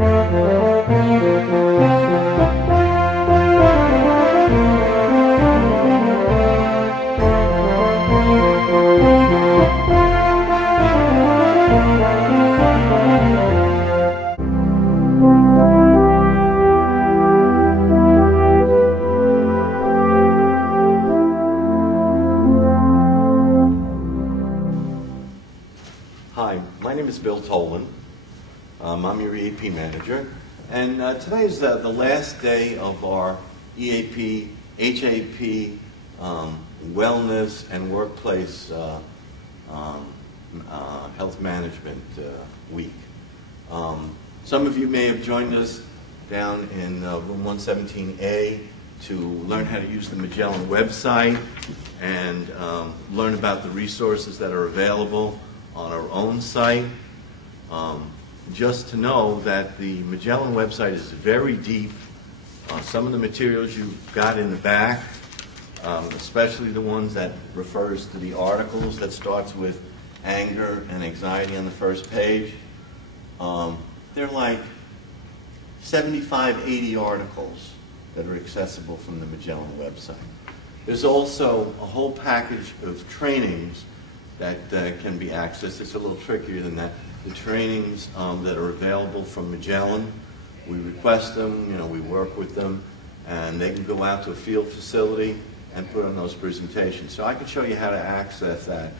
Hi, my name is Bill Tolan. I'm your EAP manager, and today is the last day of our EAP, HAP, Wellness and Workplace Health Management Week. Some of you may have joined us down in room 117A to learn how to use the Magellan website and learn about the resources that are available on our own site. Just to know that the Magellan website is very deep. Some of the materials you've got in the back, especially the ones that refers to the articles that starts with anger and anxiety on the first page, they're like 75, 80 articles that are accessible from the Magellan website. There's also a whole package of trainings that can be accessed. It's a little trickier than that. The trainings that are available from Magellan, we request them, we work with them, and they can go out to a field facility and put on those presentations. So I can show you how to access that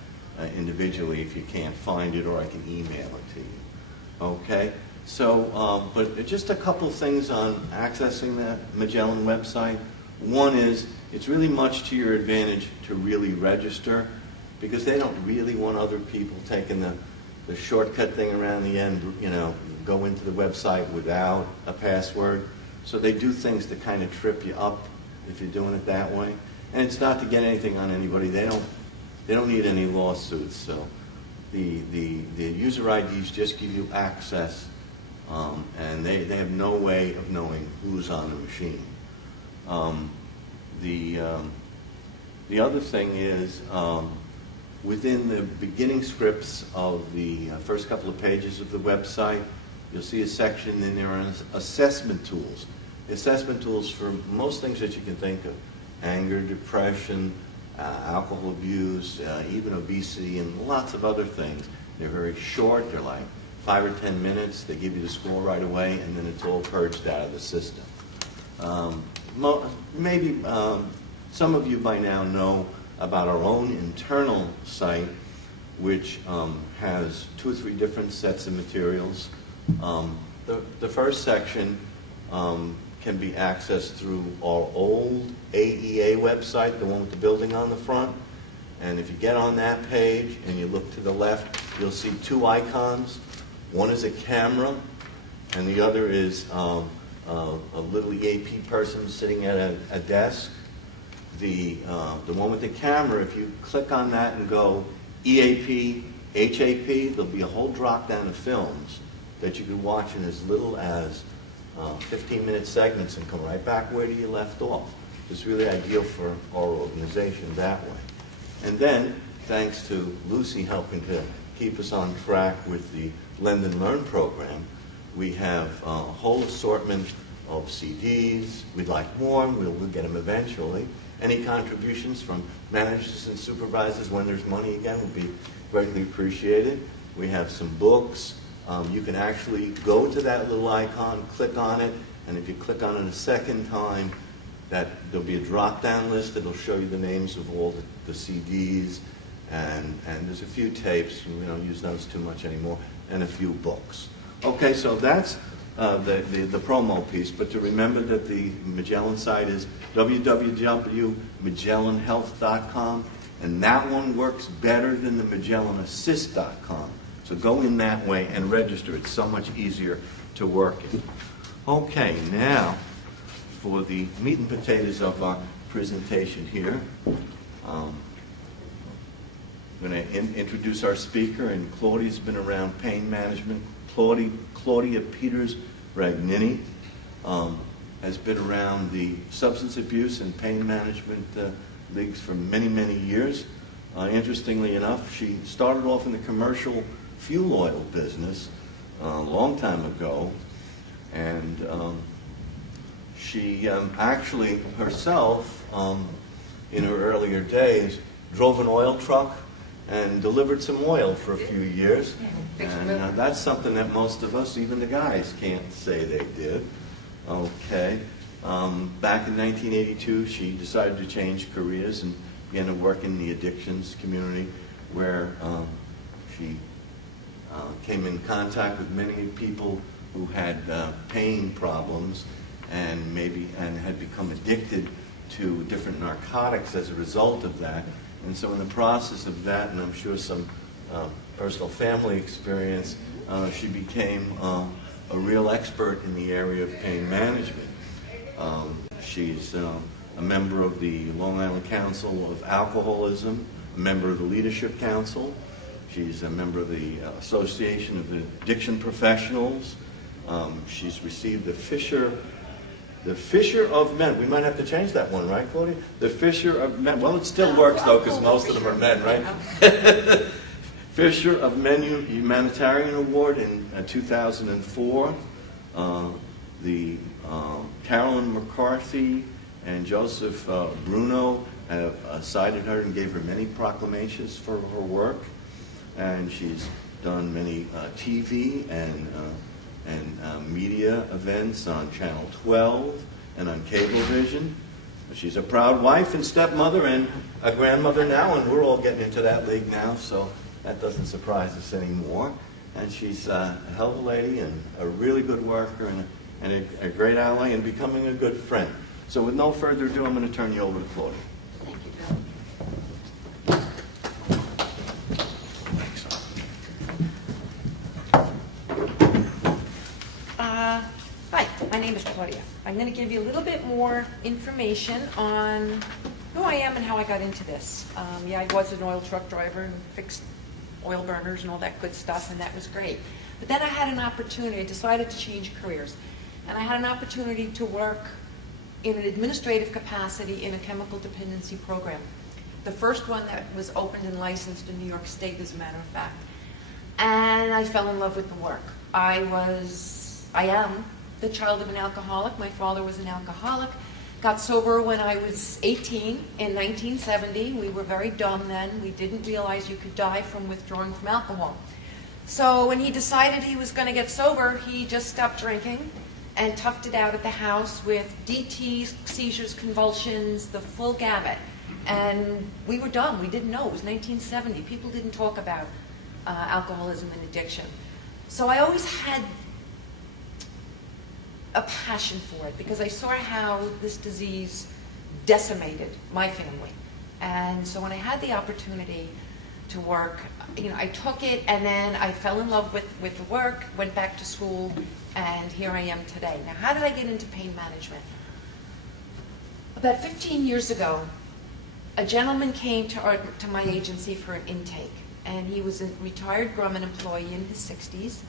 individually if you can't find it, or I can email it to you. Okay? So, but just a couple things on accessing that Magellan website. One is, it's really much to your advantage to really register, because they don't really want other people taking the shortcut thing around the end, go into the website without a password. So they do things to kind of trip you up if you're doing it that way. And it's not to get anything on anybody. They don't need any lawsuits. So the user IDs just give you access, and they have no way of knowing who's on the machine. The other thing is, within the beginning scripts of the first couple of pages of the website, you'll see a section in there on assessment tools. Assessment tools for most things that you can think of: anger, depression, alcohol abuse, even obesity, and lots of other things. They're very short. They're like 5 or 10 minutes. They give you the score right away, and then it's all purged out of the system. Maybe some of you by now know about our own internal site, which has 2 or 3 different sets of materials. The first section can be accessed through our old AEA website, the one with the building on the front. And if you get on that page and you look to the left, you'll see 2 icons. One is a camera, and the other is a little EAP person sitting at a desk. The one with the camera, if you click on that and go EAP, HAP, there'll be a whole drop down of films that you can watch in as little as 15-minute segments and come right back where you left off. It's really ideal for our organization that way. And then, thanks to Lucy helping to keep us on track with the Lend and Learn program, we have a whole assortment of CDs. We'd like more. We'll get them eventually. Any contributions from managers and supervisors when there's money again will be greatly appreciated. We have some books. You can actually go to that little icon, click on it, and if you click on it a second time, there'll be a drop-down list that'll show you the names of all the CDs, and there's a few tapes, and we don't use those too much anymore, and a few books. Okay, so that's the promo piece, but to remember that the Magellan site is www.magellanhealth.com, and that one works better than the MagellanAssist.com. So go in that way and register. It's so much easier to work in. Okay, now for the meat and potatoes of our presentation here. I'm going to introduce our speaker, and Claudia's been around pain management. Claudia Peters-Ragnini has been around the substance abuse and pain management leagues for many, many years. Interestingly enough, she started off in the commercial fuel oil business a long time ago, And she actually herself, in her earlier days, drove an oil truck and delivered some oil for a few years. And that's something that most of us, even the guys, can't say they did. Okay. Back in 1982, she decided to change careers and began to work in the addictions community, where she came in contact with many people who had pain problems and had become addicted to different narcotics as a result of that. And so in the process of that, and I'm sure some personal family experience, she became a real expert in the area of pain management. She's a member of the Long Island Council of Alcoholism, a member of the Leadership Council. She's a member of the Association of Addiction Professionals. She's received the Fisher of Men. We might have to change that one, right, Claudia? The Fisher of Men. Well, it still works, though, because most of them are men, right? Fisher of Men Humanitarian Award in 2004. The Carolyn McCarthy and Joseph Bruno have cited her and gave her many proclamations for her work. And she's done many TV and media events on Channel 12 and on Cablevision. She's a proud wife and stepmother and a grandmother now, and we're all getting into that league now, so that doesn't surprise us anymore. And she's a hell of a lady and a really good worker and a great ally and becoming a good friend. So with no further ado, I'm going to turn you over to Claudia. Thank you, Bill. Hi, my name is Claudia. I'm going to give you a little bit more information on who I am and how I got into this. Yeah, I was an oil truck driver and fixed oil burners and all that good stuff, and that was great. But then I had an opportunity. I decided to change careers. And I had an opportunity to work in an administrative capacity in a chemical dependency program. The first one that was opened and licensed in New York State, as a matter of fact. And I fell in love with the work. I am the child of an alcoholic. My father was an alcoholic. Got sober when I was 18 in 1970. We were very dumb then. We didn't realize you could die from withdrawing from alcohol. So when he decided he was going to get sober, he just stopped drinking and toughed it out at the house with DTs, seizures, convulsions, the full gamut. And we were dumb. We didn't know. It was 1970. People didn't talk about alcoholism and addiction. So I always had a passion for it because I saw how this disease decimated my family. And so when I had the opportunity to work, I took it, and then I fell in love with the work, went back to school, and here I am today. Now, how did I get into pain management? About 15 years ago, a gentleman came to my agency for an intake, and he was a retired Grumman employee in his 60s,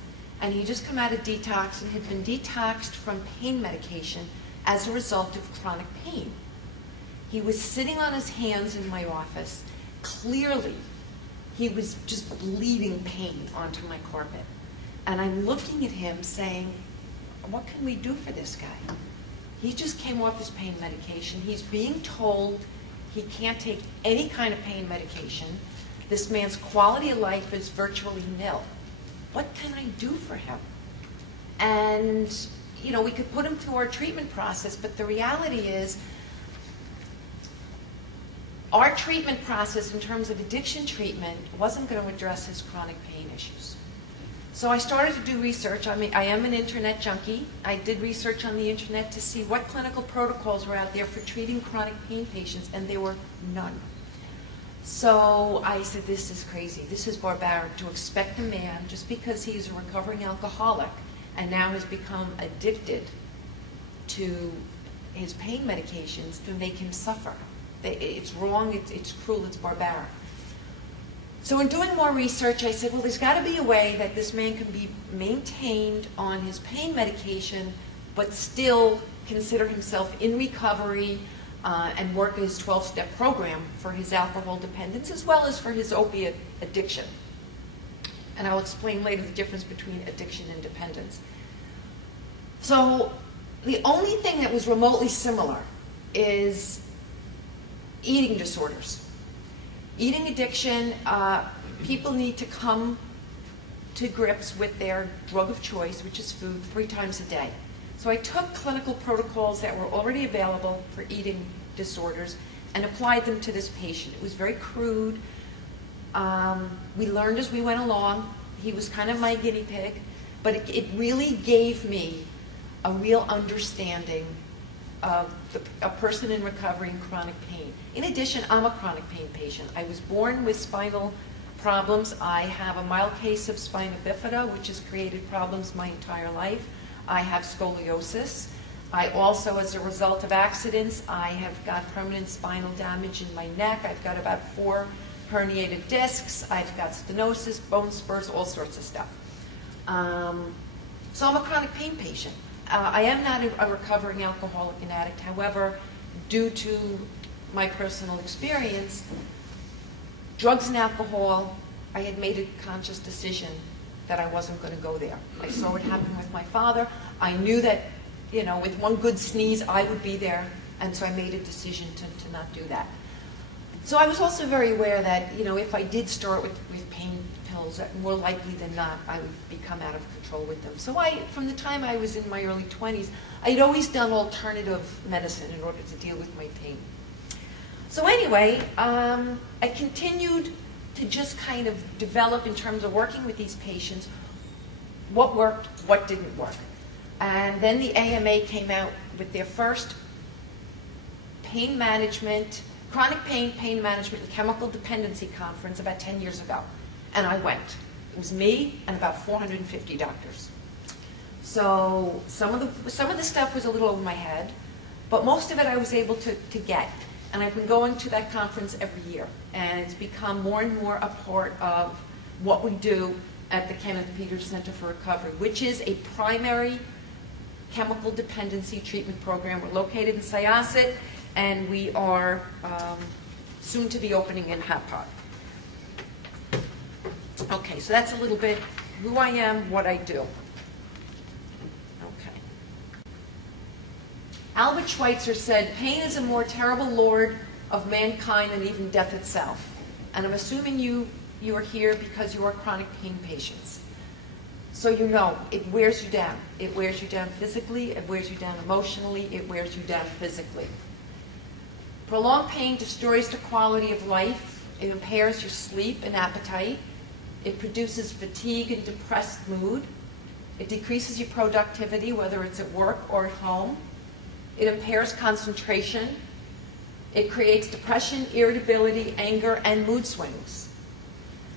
and he just come out of detox and had been detoxed from pain medication as a result of chronic pain. He was sitting on his hands in my office. Clearly, he was just bleeding pain onto my carpet. And I'm looking at him saying, what can we do for this guy? He just came off his pain medication. He's being told he can't take any kind of pain medication. This man's quality of life is virtually nil. What can I do for him? And, we could put him through our treatment process, but the reality is our treatment process in terms of addiction treatment wasn't going to address his chronic pain issues. So I started to do research. I am an internet junkie. I did research on the internet to see what clinical protocols were out there for treating chronic pain patients, and there were none. So I said, this is crazy. This is barbaric to expect a man, just because he's a recovering alcoholic and now has become addicted to his pain medications, to make him suffer. It's wrong, it's cruel, it's barbaric. So in doing more research, I said, well, there's got to be a way that this man can be maintained on his pain medication, but still consider himself in recovery and work his 12-step program for his alcohol dependence as well as for his opiate addiction. And I'll explain later the difference between addiction and dependence. So the only thing that was remotely similar is eating disorders. Eating addiction, people need to come to grips with their drug of choice, which is food, 3 times a day. So I took clinical protocols that were already available for eating disorders and applied them to this patient. It was very crude. We learned as we went along. He was kind of my guinea pig, but it really gave me a real understanding of a person in recovery and chronic pain. In addition, I'm a chronic pain patient. I was born with spinal problems. I have a mild case of spina bifida, which has created problems my entire life. I have scoliosis. I also, as a result of accidents, I have got permanent spinal damage in my neck. I've got about 4 herniated discs. I've got stenosis, bone spurs, all sorts of stuff. So I'm a chronic pain patient. I am not a recovering alcoholic and addict. However, due to my personal experience, drugs and alcohol, I had made a conscious decision that I wasn't going to go there. I saw what happened with my father. I knew that, you know, with one good sneeze, I would be there, and so I made a decision to not do that. So I was also very aware that, you know, if I did start with pain pills, that more likely than not, I would become out of control with them. So from the time I was in my early 20s, I'd always done alternative medicine in order to deal with my pain. So anyway, I continued to just kind of develop in terms of working with these patients, what worked, what didn't work. And then the AMA came out with their first pain management, chronic pain management and chemical dependency conference about 10 years ago. And I went. It was me and about 450 doctors. So some of the stuff was a little over my head, but most of it I was able to get. And I've been going to that conference every year. And it's become more and more a part of what we do at the Kenneth Peters Center for Recovery, which is a primary chemical dependency treatment program. We're located in Syosset, and we are soon to be opening in Hauppauge. Okay, so that's a little bit who I am, what I do. Okay. Albert Schweitzer said, "Pain is a more terrible lord of mankind than even death itself." And I'm assuming you are here because you are chronic pain patients. So you know, it wears you down. It wears you down physically, it wears you down emotionally, it wears you down physically. Prolonged pain destroys the quality of life. It impairs your sleep and appetite. It produces fatigue and depressed mood. It decreases your productivity, whether it's at work or at home. It impairs concentration. It creates depression, irritability, anger, and mood swings.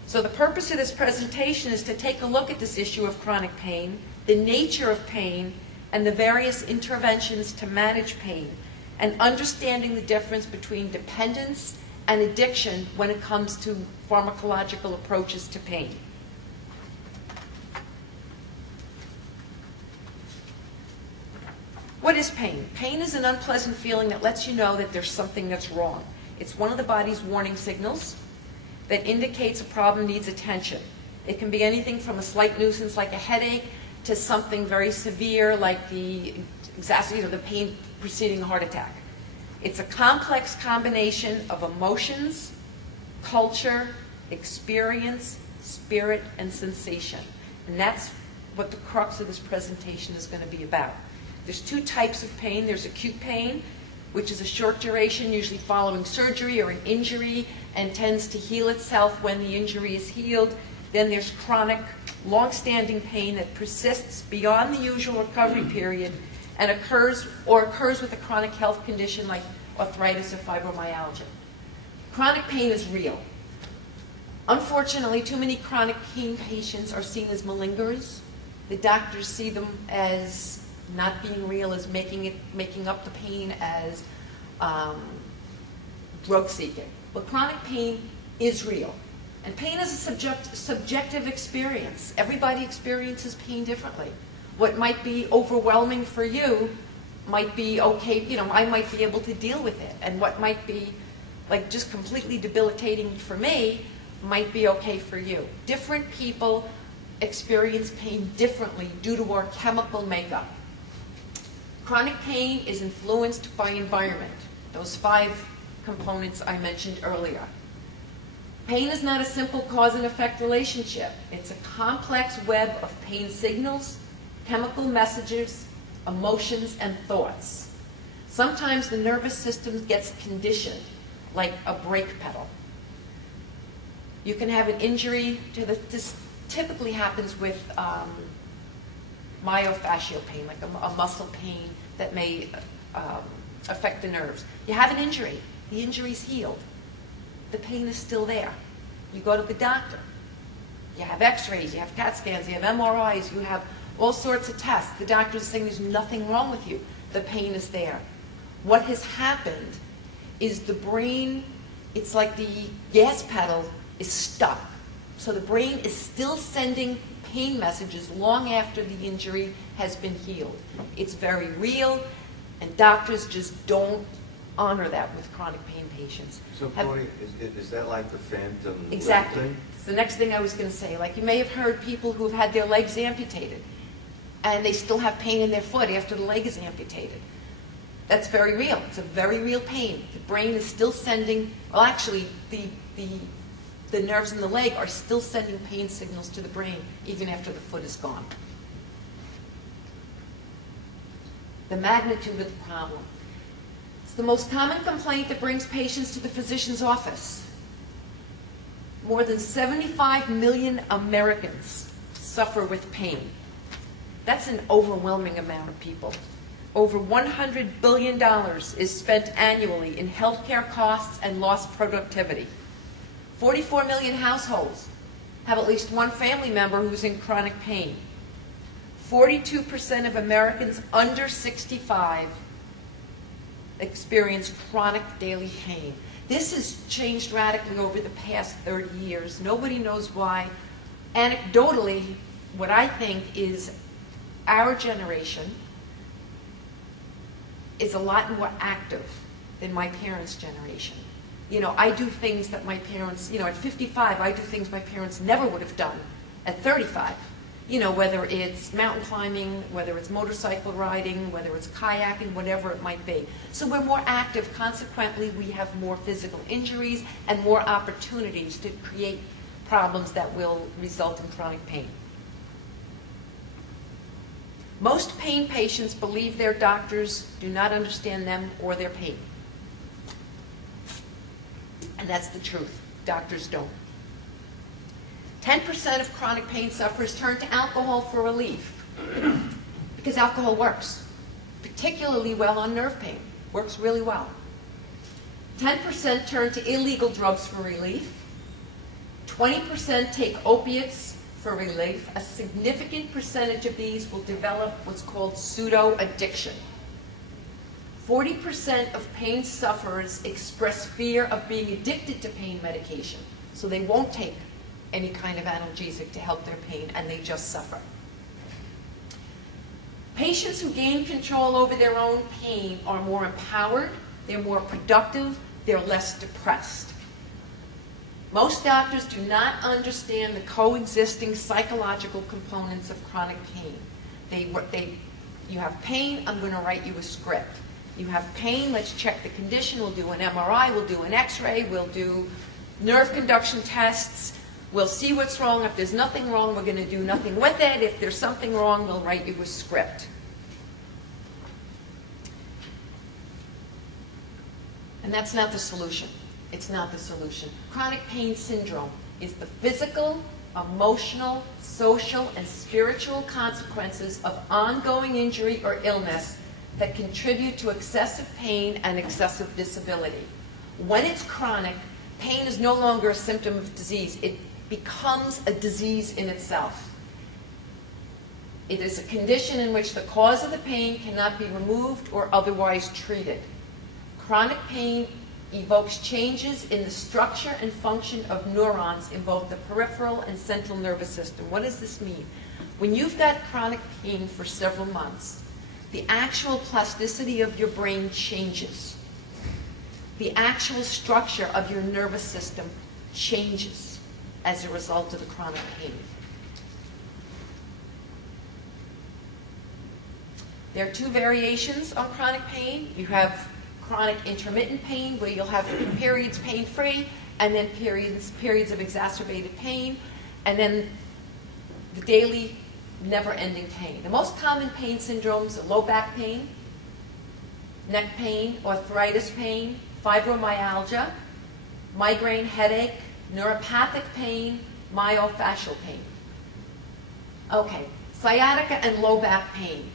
So the purpose of this presentation is to take a look at this issue of chronic pain, the nature of pain, and the various interventions to manage pain, and understanding the difference between dependence and addiction when it comes to pharmacological approaches to pain. What is pain? Pain is an unpleasant feeling that lets you know that there's something that's wrong. It's one of the body's warning signals that indicates a problem needs attention. It can be anything from a slight nuisance like a headache to something very severe like the pain preceding a heart attack. It's a complex combination of emotions, culture, experience, spirit, and sensation. And that's what the crux of this presentation is going to be about. There's 2 types of pain. There's acute pain, which is a short duration, usually following surgery or an injury, and tends to heal itself when the injury is healed. Then there's chronic, long-standing pain that persists beyond the usual recovery period and occurs with a chronic health condition like arthritis or fibromyalgia. Chronic pain is real. Unfortunately, too many chronic pain patients are seen as malingerers. The doctors see them as not being real, as making up the pain, as drug seeking. But chronic pain is real. And pain is a subjective experience. Everybody experiences pain differently. What might be overwhelming for you might be okay, you know, I might be able to deal with it. And what might be like just completely debilitating for me might be okay for you. Different people experience pain differently due to our chemical makeup. Chronic pain is influenced by environment, those 5 components I mentioned earlier. Pain is not a simple cause and effect relationship. It's a complex web of pain signals, chemical messages, emotions, and thoughts. Sometimes the nervous system gets conditioned, like a brake pedal. You can have an injury to this typically happens with myofascial pain, like a muscle pain that may affect the nerves. You have an injury. The injury's healed. The pain is still there. You go to the doctor. You have x-rays, you have CAT scans, you have MRIs, you have all sorts of tests. The doctor's saying there's nothing wrong with you. The pain is there. What has happened is the brain, it's like the gas pedal is stuck. So the brain is still sending pain messages long after the injury has been healed. It's very real, and doctors just don't honor that with chronic pain patients. So, Tony, is that like the phantom limb Exactly. thing? It's the next thing I was going to say. Like, you may have heard people who've had their legs amputated, and they still have pain in their foot after the leg is amputated. That's very real. It's a very real pain. The brain is still sending, well, actually, the nerves in the leg are still sending pain signals to the brain even after the foot is gone. The magnitude of the problem. It's the most common complaint that brings patients to the physician's office. More than 75 million Americans suffer with pain. That's an overwhelming amount of people. Over $100 billion is spent annually in healthcare costs and lost productivity. 44 million households have at least one family member who's in chronic pain. 42% of Americans under 65 experience chronic daily pain. This has changed radically over the past 30 years. Nobody knows why. Anecdotally, what I think is our generation is a lot more active than my parents' generation. You know, I do things that my parents, you know, at 55, I do things my parents never would have done at 35. You know, whether it's mountain climbing, whether it's motorcycle riding, whether it's kayaking, whatever it might be. So we're more active. Consequently, we have more physical injuries and more opportunities to create problems that will result in chronic pain. Most pain patients believe their doctors do not understand them or their pain. And that's the truth. Doctors don't. 10% of chronic pain sufferers turn to alcohol for relief because alcohol works particularly well on nerve pain. Works really well. 10% turn to illegal drugs for relief. 20% take opiates for relief. A significant percentage of these will develop what's called pseudo-addiction. 40% of pain sufferers express fear of being addicted to pain medication, so they won't take any kind of analgesic to help their pain, and they just suffer. Patients who gain control over their own pain are more empowered, they're more productive, they're less depressed. Most doctors do not understand the coexisting psychological components of chronic pain. You have pain, I'm going to write you a script. You have pain, let's check the condition, we'll do an MRI, we'll do an x-ray, we'll do nerve conduction tests, we'll see what's wrong. If there's nothing wrong, we're going to do nothing with it. If there's something wrong, we'll write you a script. And that's not the solution. It's not the solution. Chronic pain syndrome is the physical, emotional, social, and spiritual consequences of ongoing injury or illness that contribute to excessive pain and excessive disability. When it's chronic, pain is no longer a symptom of disease. It becomes a disease in itself. It is a condition in which the cause of the pain cannot be removed or otherwise treated. Chronic pain evokes changes in the structure and function of neurons in both the peripheral and central nervous system. What does this mean? When you've got chronic pain for several months, the actual plasticity of your brain changes. The actual structure of your nervous system changes as a result of the chronic pain. There are two variations on chronic pain. You have chronic intermittent pain, where you'll have periods pain-free, and then periods of exacerbated pain, and then the daily, never-ending pain. The most common pain syndromes are low back pain, neck pain, arthritis pain, fibromyalgia, migraine headache, neuropathic pain, myofascial pain. Okay, sciatica and low back pain.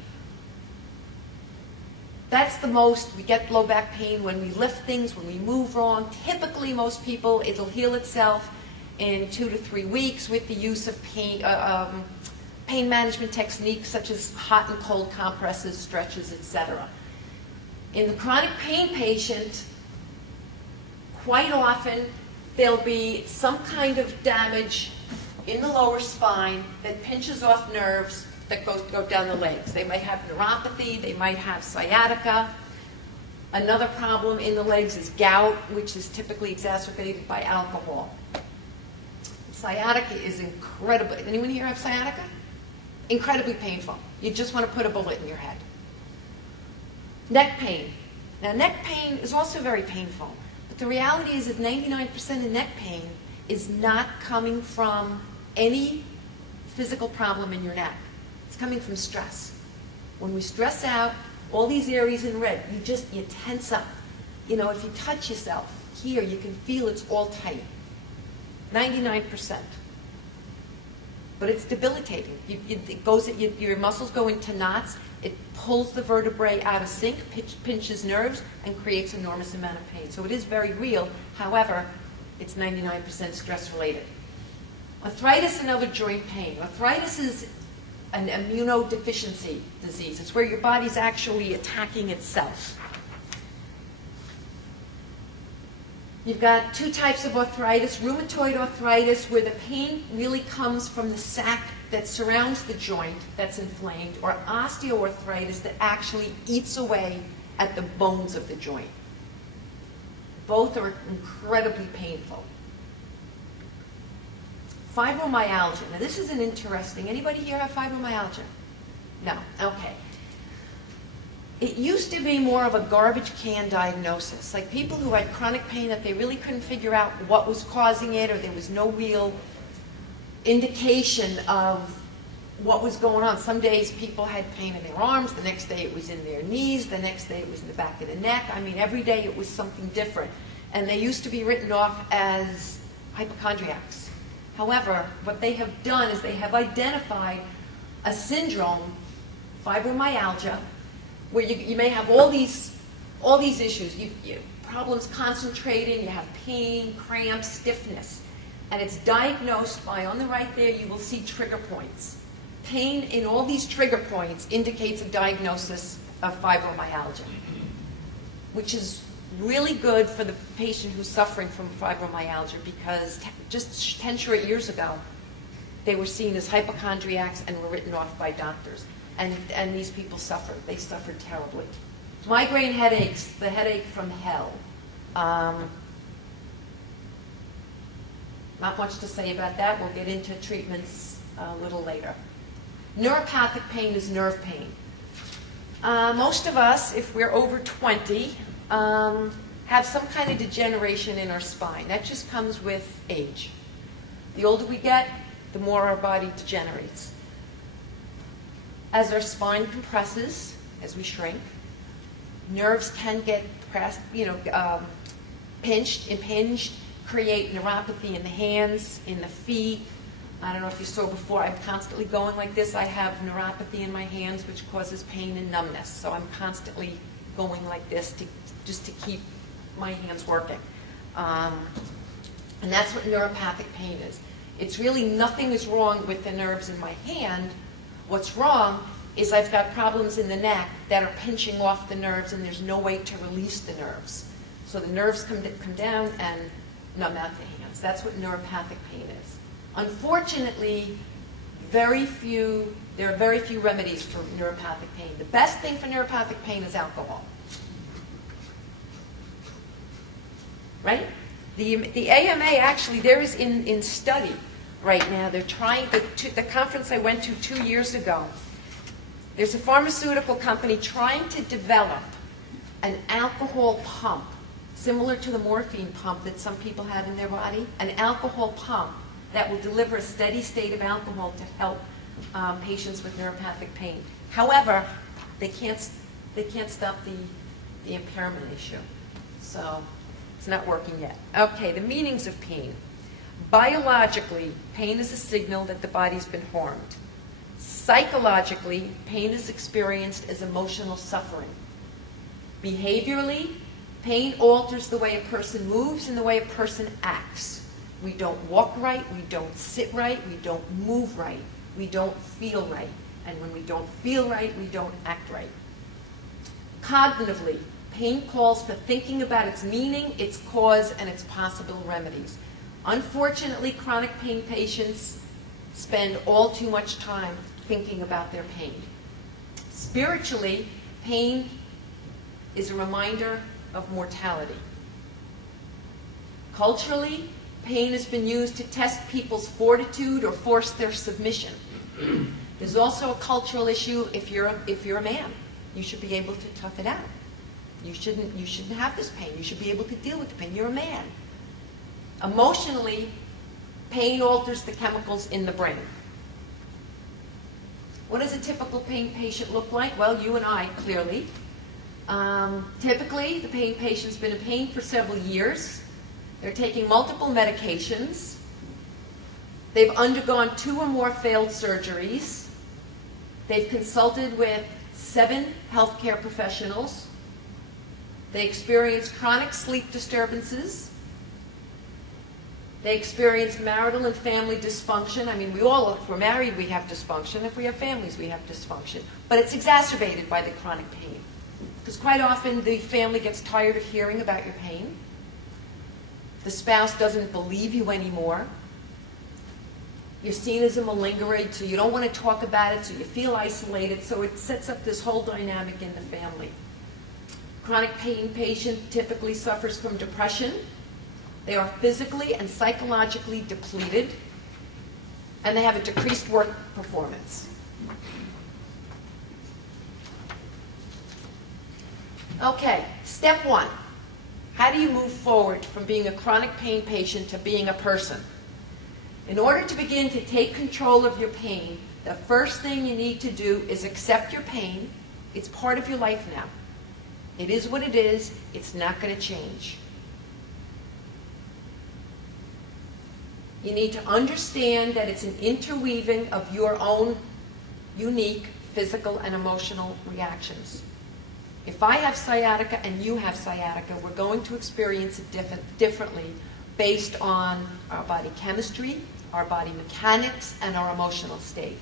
That's the most, we get low back pain when we lift things, when we move wrong. Typically, most people, it'll heal itself in 2 to 3 weeks with the use of pain management techniques such as hot and cold compresses, stretches, etc. In the chronic pain patient, quite often there'll be some kind of damage in the lower spine that pinches off nerves that go down the legs. They might have neuropathy, they might have sciatica. Another problem in the legs is gout, which is typically exacerbated by alcohol. Sciatica is incredibly, anyone here have sciatica? Incredibly painful. You just want to put a bullet in your head. Neck pain. Now, neck pain is also very painful, but the reality is that 99% of neck pain is not coming from any physical problem in your neck. It's coming from stress. When we stress out, all these areas in red, you tense up. You know, if you touch yourself here, you can feel it's all tight. 99%. But it's debilitating. Your muscles go into knots. It pulls the vertebrae out of sync, pinches nerves, and creates an enormous amount of pain. So it is very real. However, it's 99% stress-related. Arthritis and other joint pain. Arthritis is an immunodeficiency disease. It's where your body's actually attacking itself. You've got two types of arthritis. Rheumatoid arthritis, where the pain really comes from the sac that surrounds the joint that's inflamed, or osteoarthritis that actually eats away at the bones of the joint. Both are incredibly painful. Fibromyalgia. Now, this is an interesting. Anybody here have fibromyalgia? No. Okay. It used to be more of a garbage can diagnosis, like people who had chronic pain that they really couldn't figure out what was causing it, or there was no real indication of what was going on. Some days people had pain in their arms, the next day it was in their knees, the next day it was in the back of the neck. I mean, every day it was something different. And they used to be written off as hypochondriacs. However, what they have done is they have identified a syndrome, fibromyalgia, where you may have all these issues. You problems concentrating, you have pain, cramps, stiffness. And it's diagnosed by, on the right there, you will see trigger points. Pain in all these trigger points indicates a diagnosis of fibromyalgia, which is really good for the patient who's suffering from fibromyalgia, because just 10 short years ago, they were seen as hypochondriacs and were written off by doctors. And these people suffered. They suffered terribly. Migraine headaches, the headache from hell. Not much to say about that. We'll get into treatments a little later. Neuropathic pain is nerve pain. Most of us, if we're over 20, have some kind of degeneration in our spine. That just comes with age. The older we get, the more our body degenerates. As our spine compresses, as we shrink, nerves can get pressed, pinched, impinged, create neuropathy in the hands, in the feet. I don't know if you saw before, I'm constantly going like this. I have neuropathy in my hands, which causes pain and numbness. So I'm constantly going like this just to keep my hands working. And that's what neuropathic pain is. It's really nothing is wrong with the nerves in my hand. What's wrong is I've got problems in the neck that are pinching off the nerves, and there's no way to release the nerves. So the nerves come down and numb out the hands. That's what neuropathic pain is. Unfortunately, there are very few remedies for neuropathic pain. The best thing for neuropathic pain is alcohol. Right? The AMA actually, there is in study right now, they're trying, the conference I went to 2 years ago, There's a pharmaceutical company trying to develop an alcohol pump, similar to the morphine pump that some people have in their body, an alcohol pump that will deliver a steady state of alcohol to help patients with neuropathic pain. However, they can't stop the impairment issue. So it's not working yet. Okay, the meanings of pain. Biologically, pain is a signal that the body's been harmed. Psychologically, pain is experienced as emotional suffering. Behaviorally, pain alters the way a person moves and the way a person acts. We don't walk right, we don't sit right, we don't move right, we don't feel right. And when we don't feel right, we don't act right. Cognitively, pain calls for thinking about its meaning, its cause, and its possible remedies. Unfortunately, chronic pain patients spend all too much time thinking about their pain. Spiritually, pain is a reminder of mortality. Culturally, pain has been used to test people's fortitude or force their submission. There's also a cultural issue. If you're a man, you should be able to tough it out. You shouldn't have this pain. You should be able to deal with the pain. You're a man. Emotionally, pain alters the chemicals in the brain. What does a typical pain patient look like? Well, you and I, clearly. Typically, the pain patient's been in pain for several years. They're taking multiple medications. They've undergone 2 or more failed surgeries. They've consulted with 7 healthcare professionals. They experience chronic sleep disturbances. They experience marital and family dysfunction. I mean, we all, if we're married, we have dysfunction. If we have families, we have dysfunction. But it's exacerbated by the chronic pain. Because quite often the family gets tired of hearing about your pain. The spouse doesn't believe you anymore. You're seen as a malingerer, so you don't want to talk about it, so you feel isolated. So it sets up this whole dynamic in the family. Chronic pain patient typically suffers from depression. They are physically and psychologically depleted, and they have a decreased work performance. Okay, step 1. How do you move forward from being a chronic pain patient to being a person? In order to begin to take control of your pain, the first thing you need to do is accept your pain. It's part of your life now. It is what it is. It's not going to change. You need to understand that it's an interweaving of your own unique physical and emotional reactions. If I have sciatica and you have sciatica, we're going to experience it differently based on our body chemistry, our body mechanics, and our emotional state.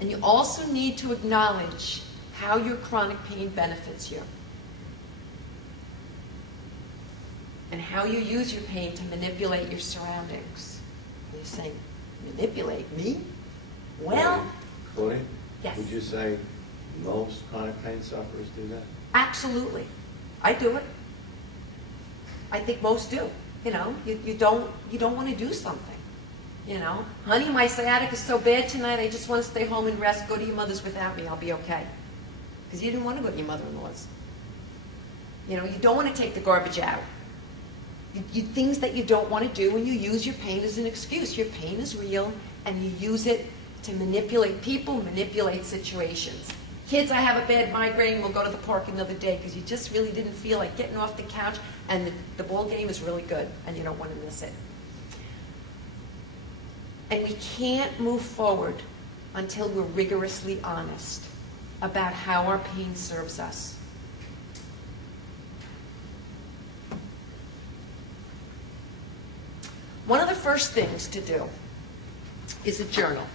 And you also need to acknowledge how your chronic pain benefits you and how you use your pain to manipulate your surroundings. You're saying, manipulate me? Well, Claudia, yes. would you say most chronic pain sufferers do that? Absolutely. I do it. I think most do. You know, you don't want to do something. You know, honey, my sciatica is so bad tonight, I just want to stay home and rest. Go to your mother's without me. I'll be okay. Because you didn't want to go to your mother-in-law's. You know, you don't want to take the garbage out. Things that you don't want to do, and you use your pain as an excuse. Your pain is real, and you use it to manipulate people, manipulate situations. Kids, I have a bad migraine, we'll go to the park another day because you just really didn't feel like getting off the couch, and the ball game is really good, and you don't want to miss it. And we can't move forward until we're rigorously honest about how our pain serves us. One of the first things to do is a journal.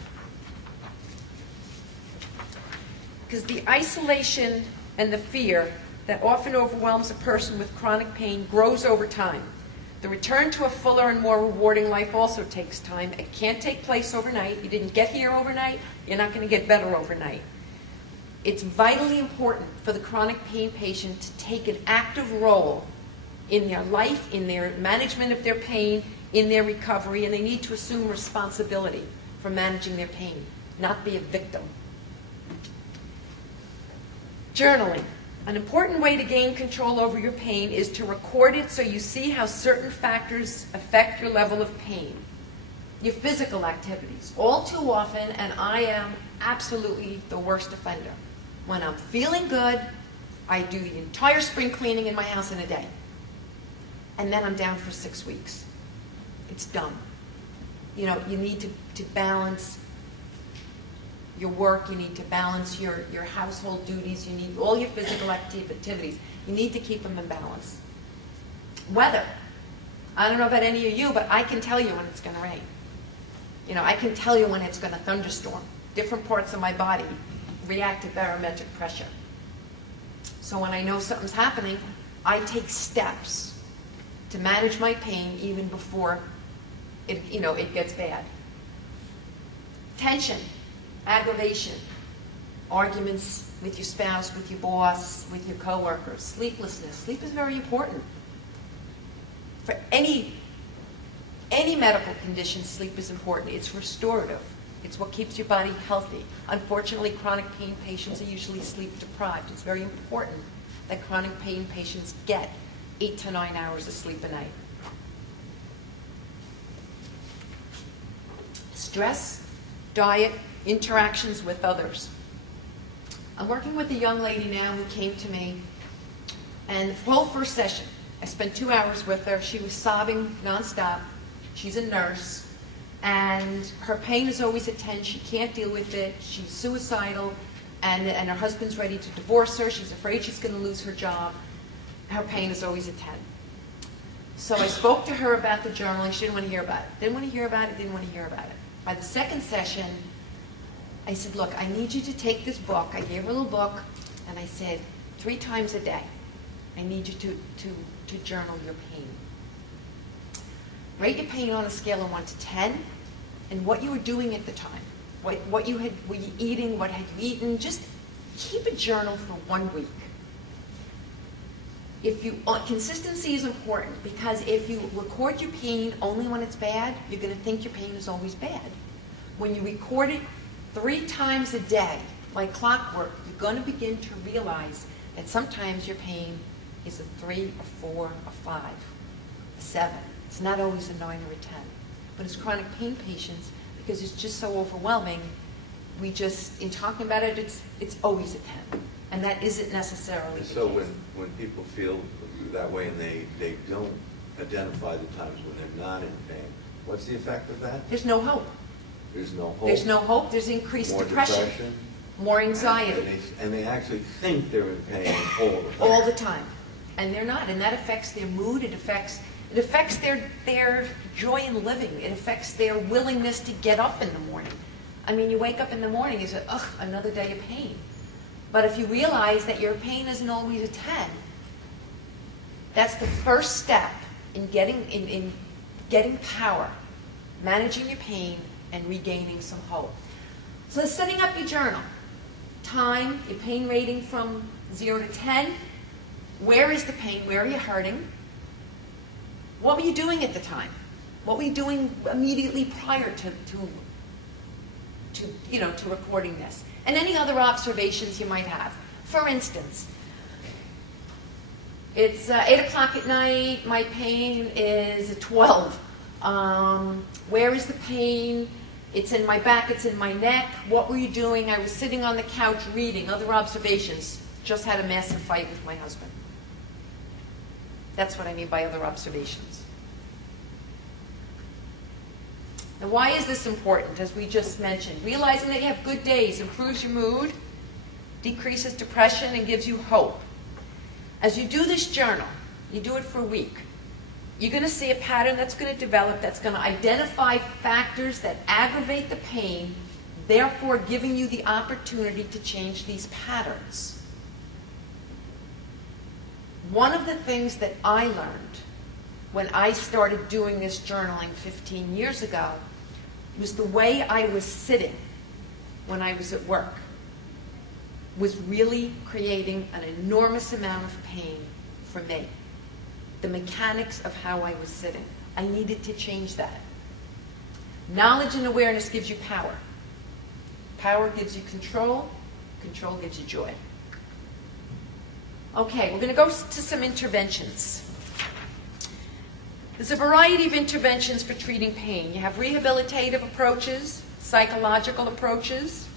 Because the isolation and the fear that often overwhelms a person with chronic pain grows over time. The return to a fuller and more rewarding life also takes time. It can't take place overnight. You didn't get here overnight. You're not going to get better overnight. It's vitally important for the chronic pain patient to take an active role in their life, in their management of their pain, in their recovery, and they need to assume responsibility for managing their pain, not be a victim. Journaling. An important way to gain control over your pain is to record it so you see how certain factors affect your level of pain. Your physical activities. All too often, and I am absolutely the worst offender, when I'm feeling good, I do the entire spring cleaning in my house in a day. And then I'm down for 6 weeks. It's dumb. You know, you need to balance your work, you need to balance your household duties, you need all your physical activities. You need to keep them in balance. Weather. I don't know about any of you, but I can tell you when it's going to rain. You know, I can tell you when it's going to thunderstorm. Different parts of my body react to barometric pressure. So when I know something's happening, I take steps to manage my pain even before it gets bad. Tension, aggravation, arguments with your spouse, with your boss, with your coworkers, sleeplessness. Sleep is very important. For any medical condition, sleep is important. It's restorative. It's what keeps your body healthy. Unfortunately, chronic pain patients are usually sleep deprived. It's very important that chronic pain patients get 8 to 9 hours of sleep a night. Stress, diet, interactions with others. I'm working with a young lady now who came to me, and the whole first session, I spent 2 hours with her. She was sobbing nonstop. She's a nurse, and her pain is always at 10. She can't deal with it. She's suicidal, and her husband's ready to divorce her. She's afraid she's going to lose her job. Her pain is always at 10. So I spoke to her about the journaling. She didn't want to hear about it. Didn't want to hear about it, didn't want to hear about it. By the second session, I said, look, I need you to take this book. I gave her a little book, and I said, 3 times a day, I need you to journal your pain. Rate your pain on a scale of 1 to 10, and what you were doing at the time. Were you eating, what had you eaten? Just keep a journal for 1 week. Consistency is important, because if you record your pain only when it's bad, you're going to think your pain is always bad. When you record it 3 times a day, like clockwork, you're going to begin to realize that sometimes your pain is a 3, a 4, a 5, a 7. It's not always a 9 or a 10. But as chronic pain patients, because it's just so overwhelming, in talking about it, it's always a 10. And that isn't necessarily the So case. when people feel that way and they don't identify the times when they're not in pain, what's the effect of that? There's no hope. There's no hope. There's no hope. There's increased More depression, more anxiety. And they actually think they're in pain all the time. All the time. And they're not. And that affects their mood. It affects their joy in living. It affects their willingness to get up in the morning. I mean, you wake up in the morning, you say, ugh, another day of pain. But if you realize that your pain isn't always a 10, that's the first step in getting power, managing your pain, and regaining some hope. So setting up your journal. Time, your pain rating from 0 to 10. Where is the pain? Where are you hurting? What were you doing at the time? What were you doing immediately prior to recording this? And any other observations you might have. For instance, it's 8 o'clock at night, my pain is at 12. Where is the pain? It's in my back, it's in my neck. What were you doing? I was sitting on the couch reading. Other observations. Just had a massive fight with my husband. That's what I mean by other observations. Now, why is this important? As we just mentioned, realizing that you have good days improves your mood, decreases depression, and gives you hope. As you do this journal, you do it for a week, you're going to see a pattern that's going to develop, that's going to identify factors that aggravate the pain, therefore giving you the opportunity to change these patterns. One of the things that I learned when I started doing this journaling 15 years ago was the way I was sitting when I was at work was really creating an enormous amount of pain for me. The mechanics of how I was sitting. I needed to change that. Knowledge and awareness gives you power. Power gives you control. Control gives you joy. Okay, we're going to go to some interventions. There's a variety of interventions for treating pain. You have rehabilitative approaches, psychological approaches,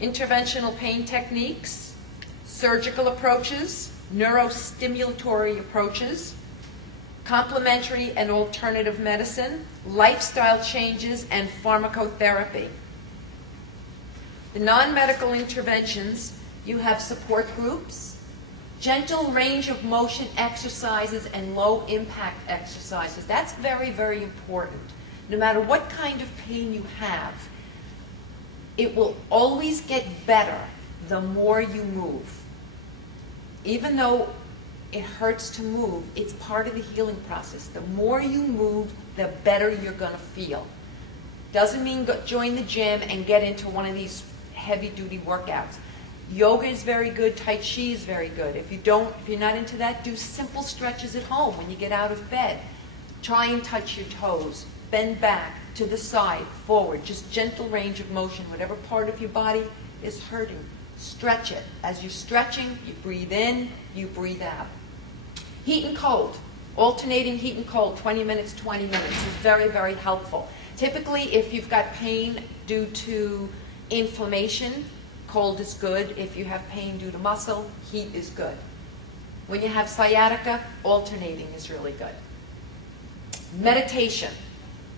interventional pain techniques, surgical approaches, neurostimulatory approaches, complementary and alternative medicine, lifestyle changes, and pharmacotherapy. The non-medical interventions, you have support groups, gentle range of motion exercises, and low impact exercises. That's very, very important. No matter what kind of pain you have, it will always get better the more you move. Even though it hurts to move, it's part of the healing process. The more you move, the better you're going to feel. Doesn't mean join the gym and get into one of these heavy-duty workouts. Yoga is very good. Tai Chi is very good. If you're not into that, do simple stretches at home when you get out of bed. Try and touch your toes. Bend back, to the side, forward. Just gentle range of motion. Whatever part of your body is hurting, stretch it. As you're stretching, you breathe in, you breathe out. Heat and cold. Alternating heat and cold, 20 minutes, 20 minutes is very, very helpful. Typically, if you've got pain due to inflammation, cold is good. If you have pain due to muscle, heat is good. When you have sciatica, alternating is really good. Meditation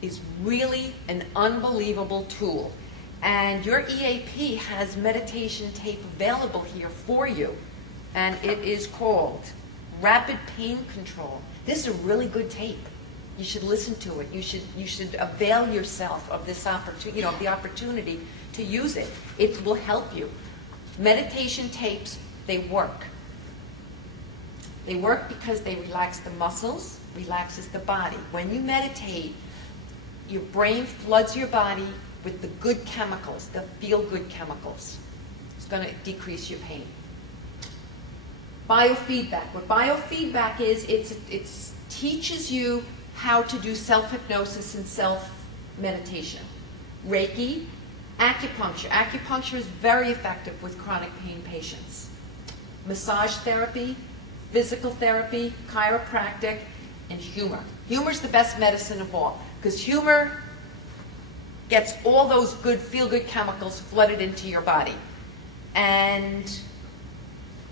is really an unbelievable tool. And your EAP has meditation tape available here for you. And it is called Rapid Pain Control. This is a really good tape. You should listen to it. You should avail yourself of this opportunity, the opportunity to use it. It will help you. Meditation tapes, they work. They work because they relax the muscles, relaxes the body. When you meditate, your brain floods your body with the good chemicals, the feel-good chemicals. It's going to decrease your pain. Biofeedback. What biofeedback is, it teaches you how to do self-hypnosis and self-meditation. Reiki, acupuncture. Acupuncture is very effective with chronic pain patients. Massage therapy, physical therapy, chiropractic, and humor. Humor is the best medicine of all, because humor gets all those good, feel-good chemicals flooded into your body. And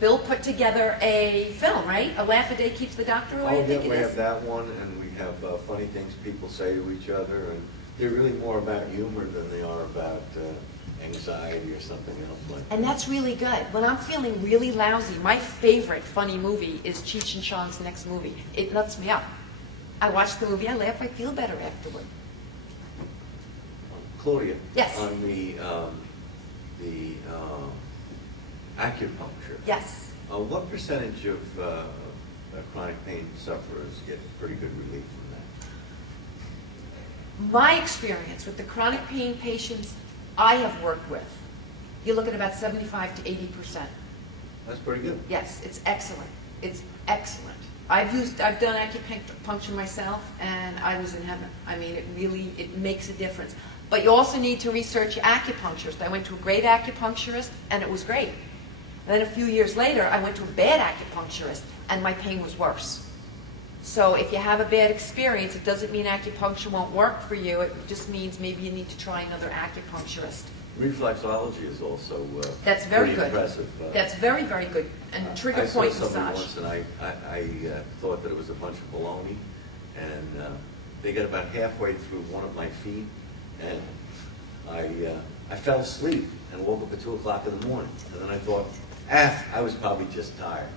Bill put together a film, right? A laugh a day keeps the doctor away. Oh, yeah, we have that one, and we have funny things people say to each other, and they're really more about humor than they are about anxiety or something else like that. And that's really good. When I'm feeling really lousy, my favorite funny movie is Cheech and Chong's next movie. It nuts me up. I watch the movie, I laugh, I feel better afterward. Claudia, Yes. on the acupuncture, Yes. what percentage of chronic pain sufferers get pretty good relief from that? My experience with the chronic pain patients I have worked with, you look at about 75 to 80%. That's pretty good. Yes, it's excellent. It's excellent. I've done acupuncture myself, and I was in heaven. I mean, it makes a difference. But you also need to research your acupuncturist. I went to a great acupuncturist, and it was great. And then a few years later, I went to a bad acupuncturist, and my pain was worse. So if you have a bad experience, it doesn't mean acupuncture won't work for you. It just means maybe you need to try another acupuncturist. Reflexology is also That's very pretty good. impressive. That's very, very good. And trigger point I saw somebody massage. once, and I thought that it was a bunch of baloney, and they got about halfway through one of my feet, and I fell asleep and woke up at 2 o'clock in the morning. And then I thought, I was probably just tired.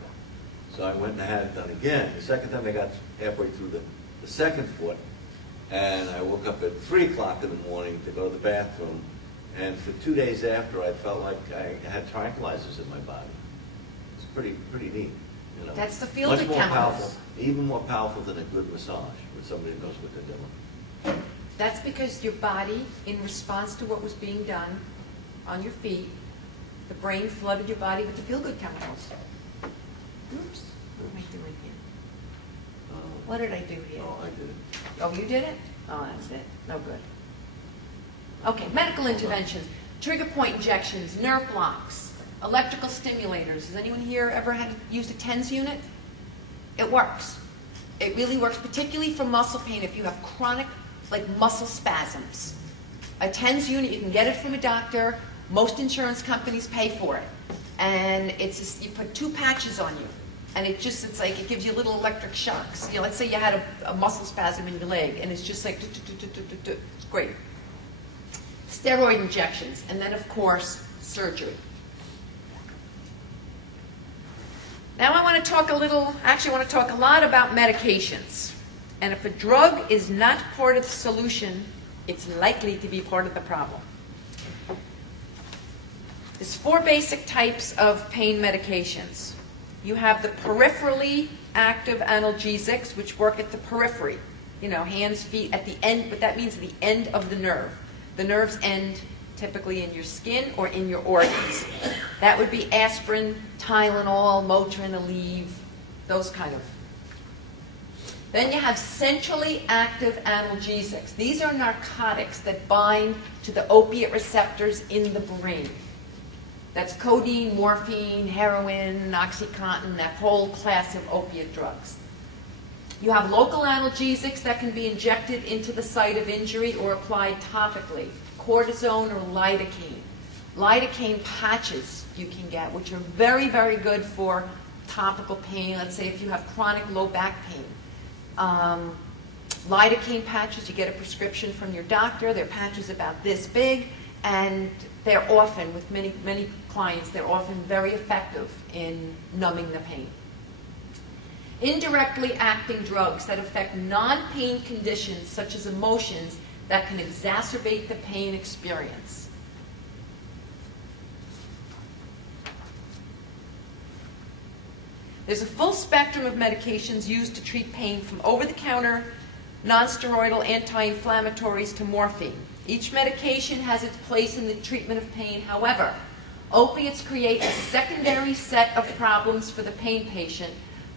So I went and had it done again. The second time I got halfway through the second foot, and I woke up at 3 o'clock in the morning to go to the bathroom. And for 2 days after, I felt like I had tranquilizers in my body. It's pretty neat. You know. That's the feel-good Much more chemicals. powerful, even more powerful than a good massage with somebody who knows what they're doing. That's because your body, in response to what was being done on your feet, the brain flooded your body with the feel-good chemicals. Oops, what am I doing here? What did I do here? Oh, I did it. Oh, you did it? Oh, that's it. No good. Okay, medical interventions, trigger point injections, nerve blocks, Electrical stimulators. Has anyone here ever used a TENS unit? It works. It really works, particularly for muscle pain if you have chronic, like muscle spasms. A TENS unit, you can get it from a doctor. Most insurance companies pay for it. And it's just, you put 2 patches on you. And it gives you little electric shocks. You know, let's say you had a muscle spasm in your leg, and it's just like, it's great. Steroid injections, and then of course, surgery. Now I want to talk a lot about medications. And if a drug is not part of the solution, it's likely to be part of the problem. There's 4 basic types of pain medications. You have the peripherally active analgesics, which work at the periphery. You know, hands, feet, at the end, but that means the end of the nerve. The nerves end typically in your skin or in your organs. That would be aspirin, Tylenol, Motrin, Aleve, those kind of. Then you have centrally active analgesics. These are narcotics that bind to the opiate receptors in the brain. That's codeine, morphine, heroin, OxyContin, that whole class of opiate drugs. You have local analgesics that can be injected into the site of injury or applied topically. Cortisone or lidocaine. Lidocaine patches you can get, which are very, very good for topical pain. Let's say if you have chronic low back pain. Lidocaine patches, you get a prescription from your doctor. They're patches about this big, and they're often, with many clients, they're often very effective in numbing the pain. Indirectly acting drugs that affect non-pain conditions such as emotions that can exacerbate the pain experience. There's a full spectrum of medications used to treat pain, from over-the-counter non-steroidal anti-inflammatories to morphine. Each medication has its place in the treatment of pain. However, opiates create a secondary set of problems for the pain patient,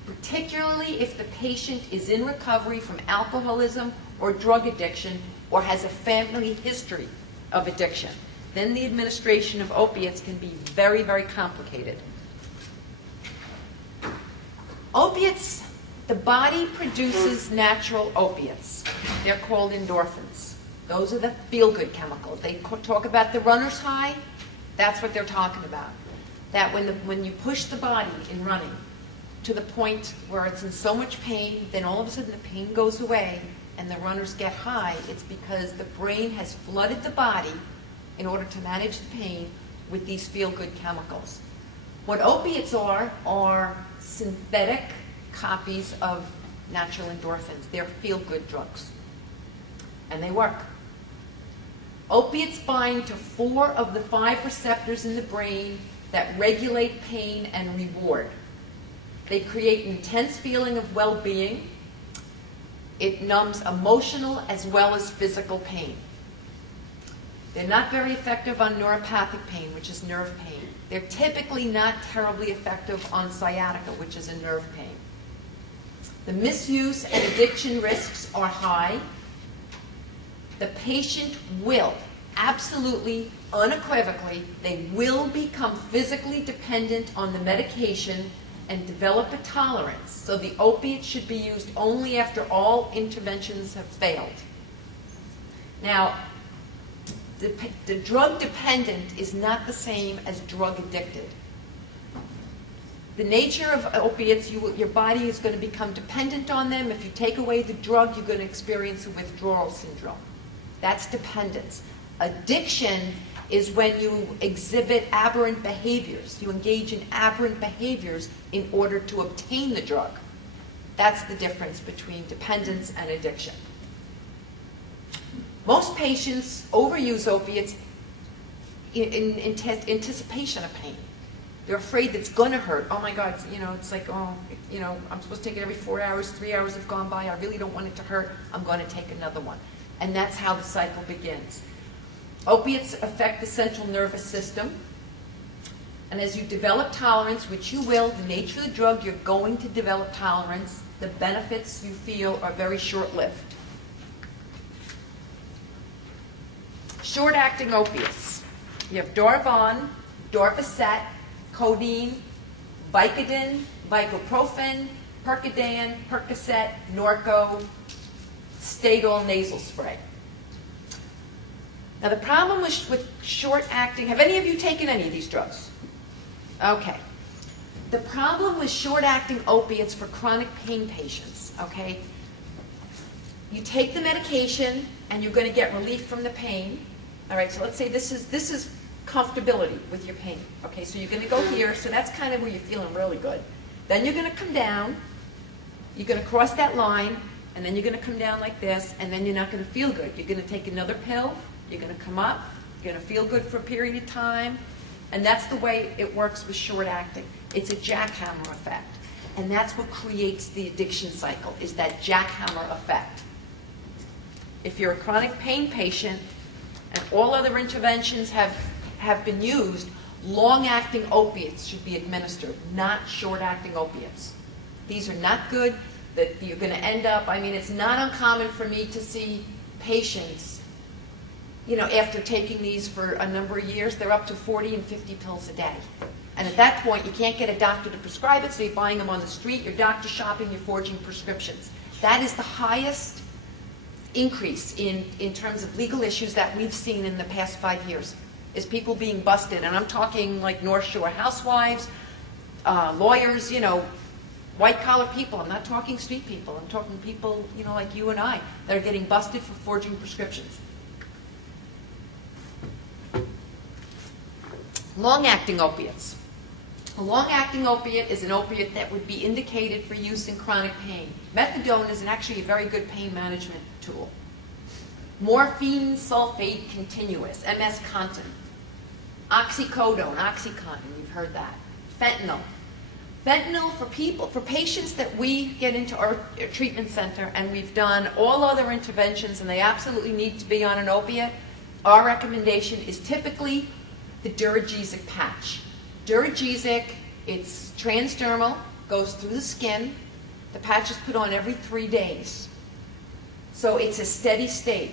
particularly if the patient is in recovery from alcoholism or drug addiction or has a family history of addiction. Then the administration of opiates can be very, very complicated. Opiates, the body produces natural opiates. They're called endorphins. Those are the feel-good chemicals. They talk about the runner's high. That's what they're talking about. That when you push the body in running to the point where it's in so much pain, then all of a sudden the pain goes away and the runners get high, it's because the brain has flooded the body in order to manage the pain with these feel-good chemicals. What opiates are synthetic copies of natural endorphins. They're feel-good drugs. And they work. Opiates bind to 4 of the 5 receptors in the brain that regulate pain and reward. They create an intense feeling of well-being. It numbs emotional as well as physical pain. They're not very effective on neuropathic pain, which is nerve pain. They're typically not terribly effective on sciatica, which is a nerve pain. The misuse and addiction risks are high. The patient will, absolutely, unequivocally, they will become physically dependent on the medication and develop a tolerance. So the opiate should be used only after all interventions have failed. Now, the drug dependent is not the same as drug addicted. The nature of opiates, your body is going to become dependent on them. If you take away the drug, you're going to experience a withdrawal syndrome. That's dependence. Addiction is when you exhibit aberrant behaviors. You engage in aberrant behaviors in order to obtain the drug. That's the difference between dependence and addiction. Most patients overuse opiates in anticipation of pain. They're afraid that it's going to hurt. Oh my God, it's like, I'm supposed to take it every 4 hours, 3 hours have gone by, I really don't want it to hurt, I'm going to take another one. And that's how the cycle begins. Opiates affect the central nervous system. And as you develop tolerance, which you will, the nature of the drug, you're going to develop tolerance. The benefits you feel are very short-lived. Short-acting opiates. You have Darvon, Darvocet, codeine, Vicodin, ibuprofen, Percodan, Percocet, Norco, Stadol nasal spray. Now the problem with short-acting, have any of you taken any of these drugs? Okay. The problem with short-acting opiates for chronic pain patients, okay, you take the medication and you're going to get relief from the pain. All right, so let's say this is comfortability with your pain. Okay, so you're going to go here, so that's kind of where you're feeling really good. Then you're going to come down, you're going to cross that line, and then you're going to come down like this, and then you're not going to feel good. You're going to take another pill, you're going to come up, you're going to feel good for a period of time, and that's the way it works with short-acting. It's a jackhammer effect, and that's what creates the addiction cycle, is that jackhammer effect. If you're a chronic pain patient and all other interventions have been used, long-acting opiates should be administered, not short-acting opiates. These are not good, that you're going to end up, I mean, it's not uncommon for me to see patients, you know, after taking these for a number of years, they're up to 40 and 50 pills a day. And at that point, you can't get a doctor to prescribe it, so you're buying them on the street, you're doctor shopping, you're forging prescriptions. That is the highest increase in terms of legal issues that we've seen in the past 5 years, is people being busted. And I'm talking like North Shore housewives, lawyers, you know, white-collar people. I'm not talking street people. I'm talking people, you know, like you and I, that are getting busted for forging prescriptions. Long-acting opiates. A long-acting opiate is an opiate that would be indicated for use in chronic pain. Methadone is actually a very good pain management tool. Morphine sulfate continuous, MS-Contin. Oxycodone, OxyContin, you've heard that. Fentanyl. Fentanyl for patients that we get into our treatment center and we've done all other interventions and they absolutely need to be on an opiate, our recommendation is typically the Duragesic patch. Duragesic, it's transdermal, goes through the skin. The patch is put on every 3 days. So it's a steady state.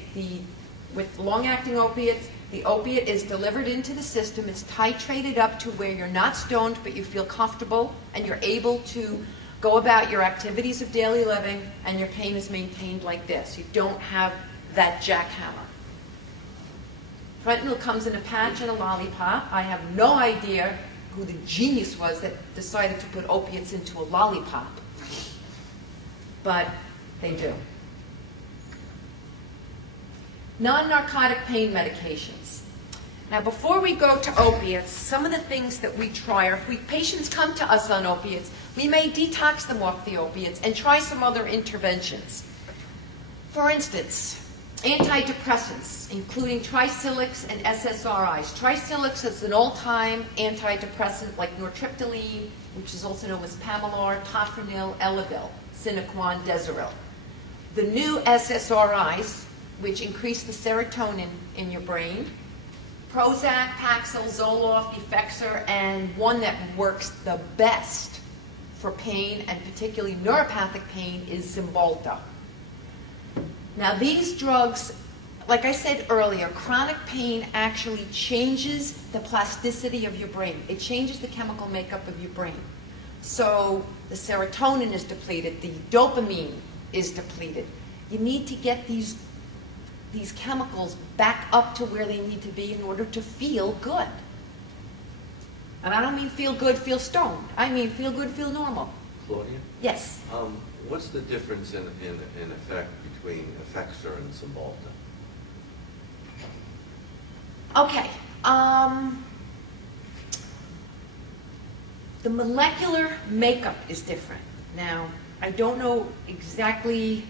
With long-acting opiates, the opiate is delivered into the system. It's titrated up to where you're not stoned, but you feel comfortable, and you're able to go about your activities of daily living, and your pain is maintained like this. You don't have that jackhammer. Fentanyl comes in a patch and a lollipop. I have no idea who the genius was that decided to put opiates into a lollipop, but they do. Non-narcotic pain medications. Now, before we go to opiates, some of the things that we try, or if patients come to us on opiates, we may detox them off the opiates and try some other interventions. For instance, antidepressants, including tricyclics and SSRIs. Tricyclics is an old-time antidepressant like nortriptyline, which is also known as Pamelor, Tofranil, Elavil, Sinequan, Deseril. The new SSRIs, which increase the serotonin in your brain, Prozac, Paxil, Zoloft, Effexor, and one that works the best for pain, and particularly neuropathic pain, is Cymbalta. Now these drugs, like I said earlier, chronic pain actually changes the plasticity of your brain. It changes the chemical makeup of your brain. So the serotonin is depleted, the dopamine is depleted. You need to get these chemicals back up to where they need to be in order to feel good. And I don't mean feel good, feel stoned. I mean feel good, feel normal. Claudia? Yes. What's the difference in effect between Effexor and Cymbalta? Okay. The molecular makeup is different. Now, I don't know exactly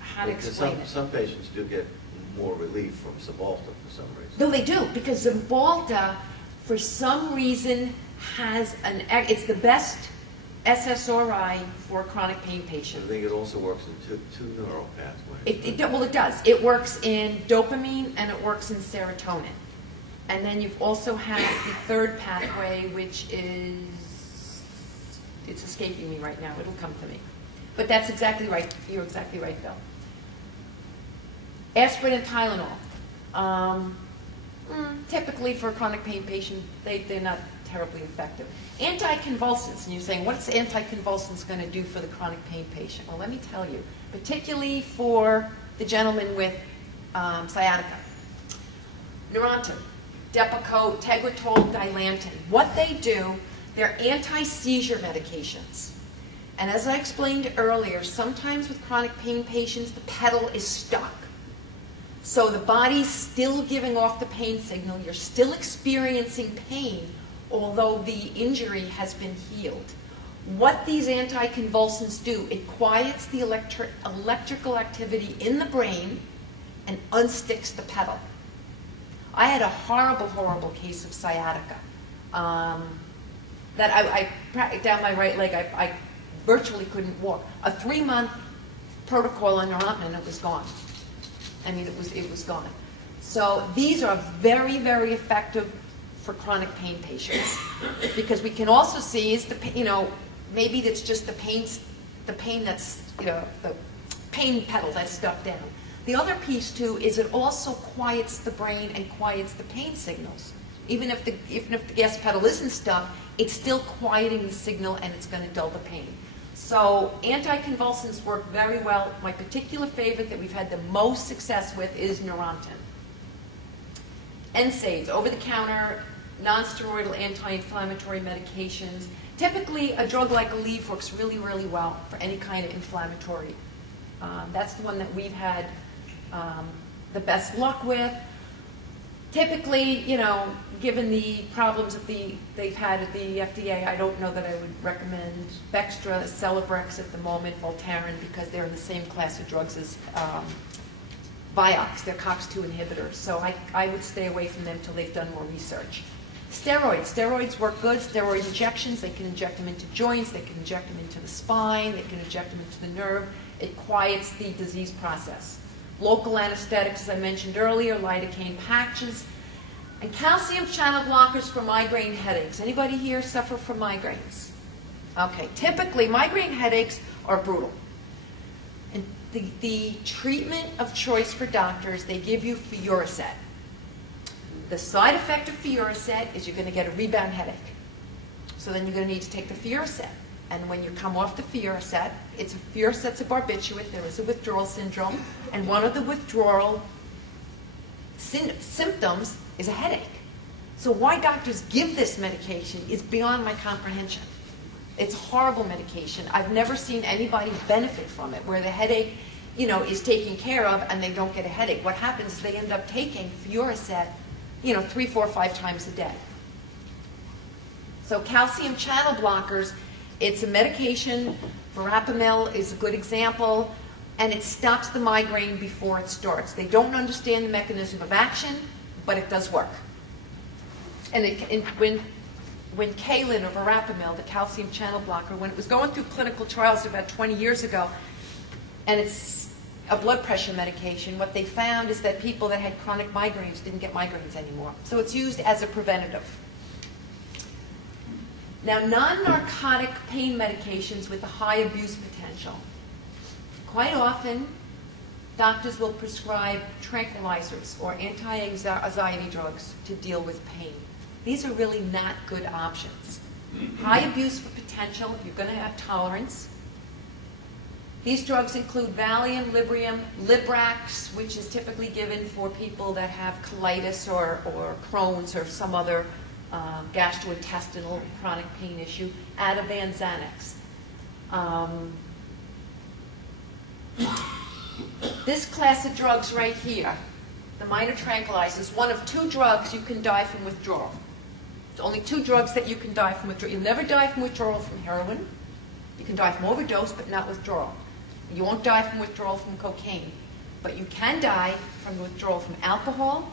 how to explain it. Some patients do get more relief from Cymbalta for some reason. No, they do, because Cymbalta, for some reason, it's the best SSRI for a chronic pain I patient. think it also works in two neural pathways. Well, it does. It works in dopamine and it works in serotonin. And then you've also had the third pathway, which is, it's escaping me right now. It'll come to me. But that's exactly right. You're exactly right, Bill. Aspirin and Tylenol. Typically for a chronic pain patient, they're not terribly effective. Anticonvulsants, and you're saying, what's anticonvulsants going to do for the chronic pain patient? Well, let me tell you, particularly for the gentleman with sciatica. Neurontin, Depakote, Tegretol, Dilantin. What they do, they're anti-seizure medications. And as I explained earlier, sometimes with chronic pain patients, the pedal is stuck. So the body's still giving off the pain signal. You're still experiencing pain, although the injury has been healed. What these anticonvulsants do, it quiets the electrical activity in the brain and unsticks the pedal. I had a horrible, horrible case of sciatica. That I down my right leg, I virtually couldn't walk. A 3-month protocol on Neurontin, and it was gone. I mean, it was gone. So these are very, very effective for chronic pain patients, because we can also see is maybe it's just the pain that's the pain pedal that's stuck down. The other piece too is it also quiets the brain and quiets the pain signals. Even if the gas pedal isn't stuck, it's still quieting the signal and it's going to dull the pain. So anticonvulsants work very well. My particular favorite that we've had the most success with is Neurontin. NSAIDs, over-the-counter, non-steroidal anti-inflammatory medications. Typically, a drug like Aleve works really, really well for any kind of inflammatory. That's the one that we've had the best luck with. Typically, given the problems that they've had at the FDA, I don't know that I would recommend Bextra, Celebrex at the moment, Voltaren, because they're in the same class of drugs as Vioxx. They're COX-2 inhibitors. So I would stay away from them until they've done more research. Steroids work good. Steroid injections, they can inject them into joints, they can inject them into the spine, they can inject them into the nerve. It quiets the disease process. Local anesthetics, as I mentioned earlier, lidocaine patches, and calcium channel blockers for migraine headaches. Anybody here suffer from migraines? Okay, typically migraine headaches are brutal. And the treatment of choice for doctors, they give you Fioricet. The side effect of Fioricet is you're going to get a rebound headache. So then you're going to need to take the Fioricet. And when you come off the Fioricet, Fioricet's a barbiturate, there is a withdrawal syndrome, and one of the withdrawal symptoms is a headache. So why doctors give this medication is beyond my comprehension. It's horrible medication. I've never seen anybody benefit from it, where the headache, is taken care of and they don't get a headache. What happens is they end up taking Fioricet, 3, 4, 5 times a day. So calcium channel blockers, it's a medication. Verapamil is a good example, and it stops the migraine before it starts. They don't understand the mechanism of action, but it does work. And when Kalin, or Verapamil, the calcium channel blocker, when it was going through clinical trials about 20 years ago, and it's a blood pressure medication, what they found is that people that had chronic migraines didn't get migraines anymore. So it's used as a preventative. Now, non-narcotic pain medications with a high abuse potential. Quite often, doctors will prescribe tranquilizers or anti-anxiety drugs to deal with pain. These are really not good options. High abuse potential, you're going to have tolerance. These drugs include Valium, Librium, Librax, which is typically given for people that have colitis or Crohn's or some other gastrointestinal chronic pain issue, Ativan, Xanax. This class of drugs right here, the minor tranquilizers, one of 2 drugs you can die from withdrawal. There's only 2 drugs that you can die from withdrawal. You'll never die from withdrawal from heroin. You can die from overdose, but not withdrawal. You won't die from withdrawal from cocaine, but you can die from withdrawal from alcohol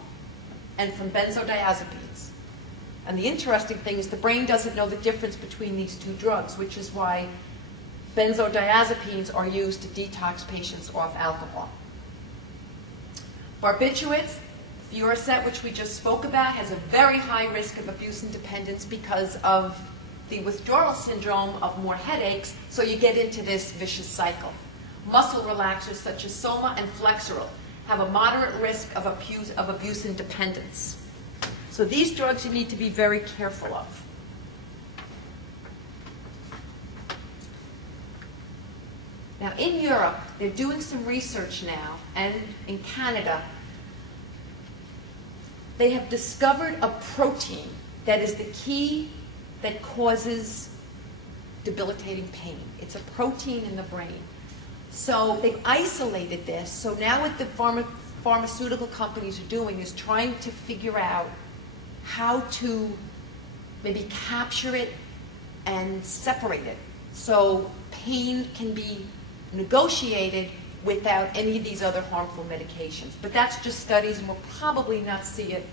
and from benzodiazepines. And the interesting thing is the brain doesn't know the difference between these 2 drugs, which is why benzodiazepines are used to detox patients off alcohol. Barbiturates, Fioricet, which we just spoke about, has a very high risk of abuse and dependence because of the withdrawal syndrome of more headaches, so you get into this vicious cycle. Muscle relaxers such as Soma and Flexeril have a moderate risk of abuse and dependence. So these drugs you need to be very careful of. Now, in Europe, they're doing some research now, and in Canada, they have discovered a protein that is the key that causes debilitating pain. It's a protein in the brain. So they've isolated this. So now what the pharmaceutical companies are doing is trying to figure out how to maybe capture it and separate it. So pain can be negotiated without any of these other harmful medications. But that's just studies, and we'll probably not see it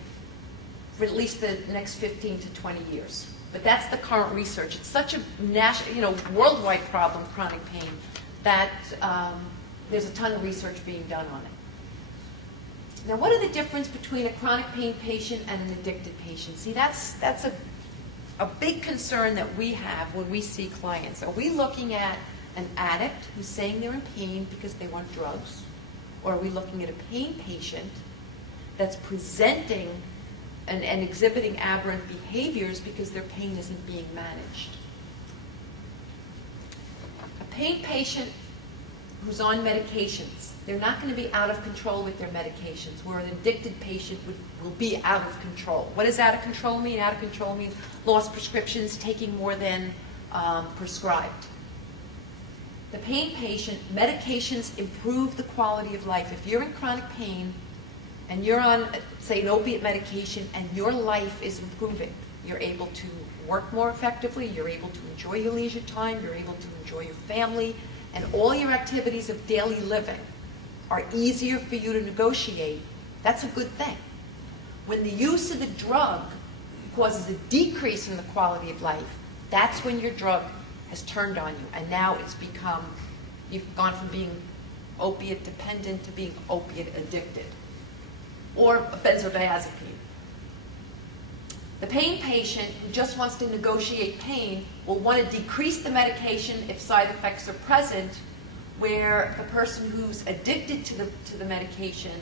for at least the next 15 to 20 years. But that's the current research. It's such a national, worldwide problem, chronic pain, that there's a ton of research being done on it. Now, what are the difference between a chronic pain patient and an addicted patient? See, that's a big concern that we have when we see clients. Are we looking at an addict who's saying they're in pain because they want drugs? Or are we looking at a pain patient that's presenting and exhibiting aberrant behaviors because their pain isn't being managed? A pain patient who's on medications, they're not going to be out of control with their medications, where an addicted patient will be out of control. What does out of control mean? Out of control means lost prescriptions, taking more than prescribed. The pain patient, medications improve the quality of life. If you're in chronic pain and you're on, say, an opiate medication and your life is improving, you're able to work more effectively, you're able to enjoy your leisure time, you're able to enjoy your family, and all your activities of daily living are easier for you to negotiate, that's a good thing. When the use of the drug causes a decrease in the quality of life, that's when your drug has turned on you, and now it's become, you've gone from being opiate dependent to being opiate addicted, or benzodiazepine. The pain patient who just wants to negotiate pain will want to decrease the medication if side effects are present, where the person who's addicted to the medication,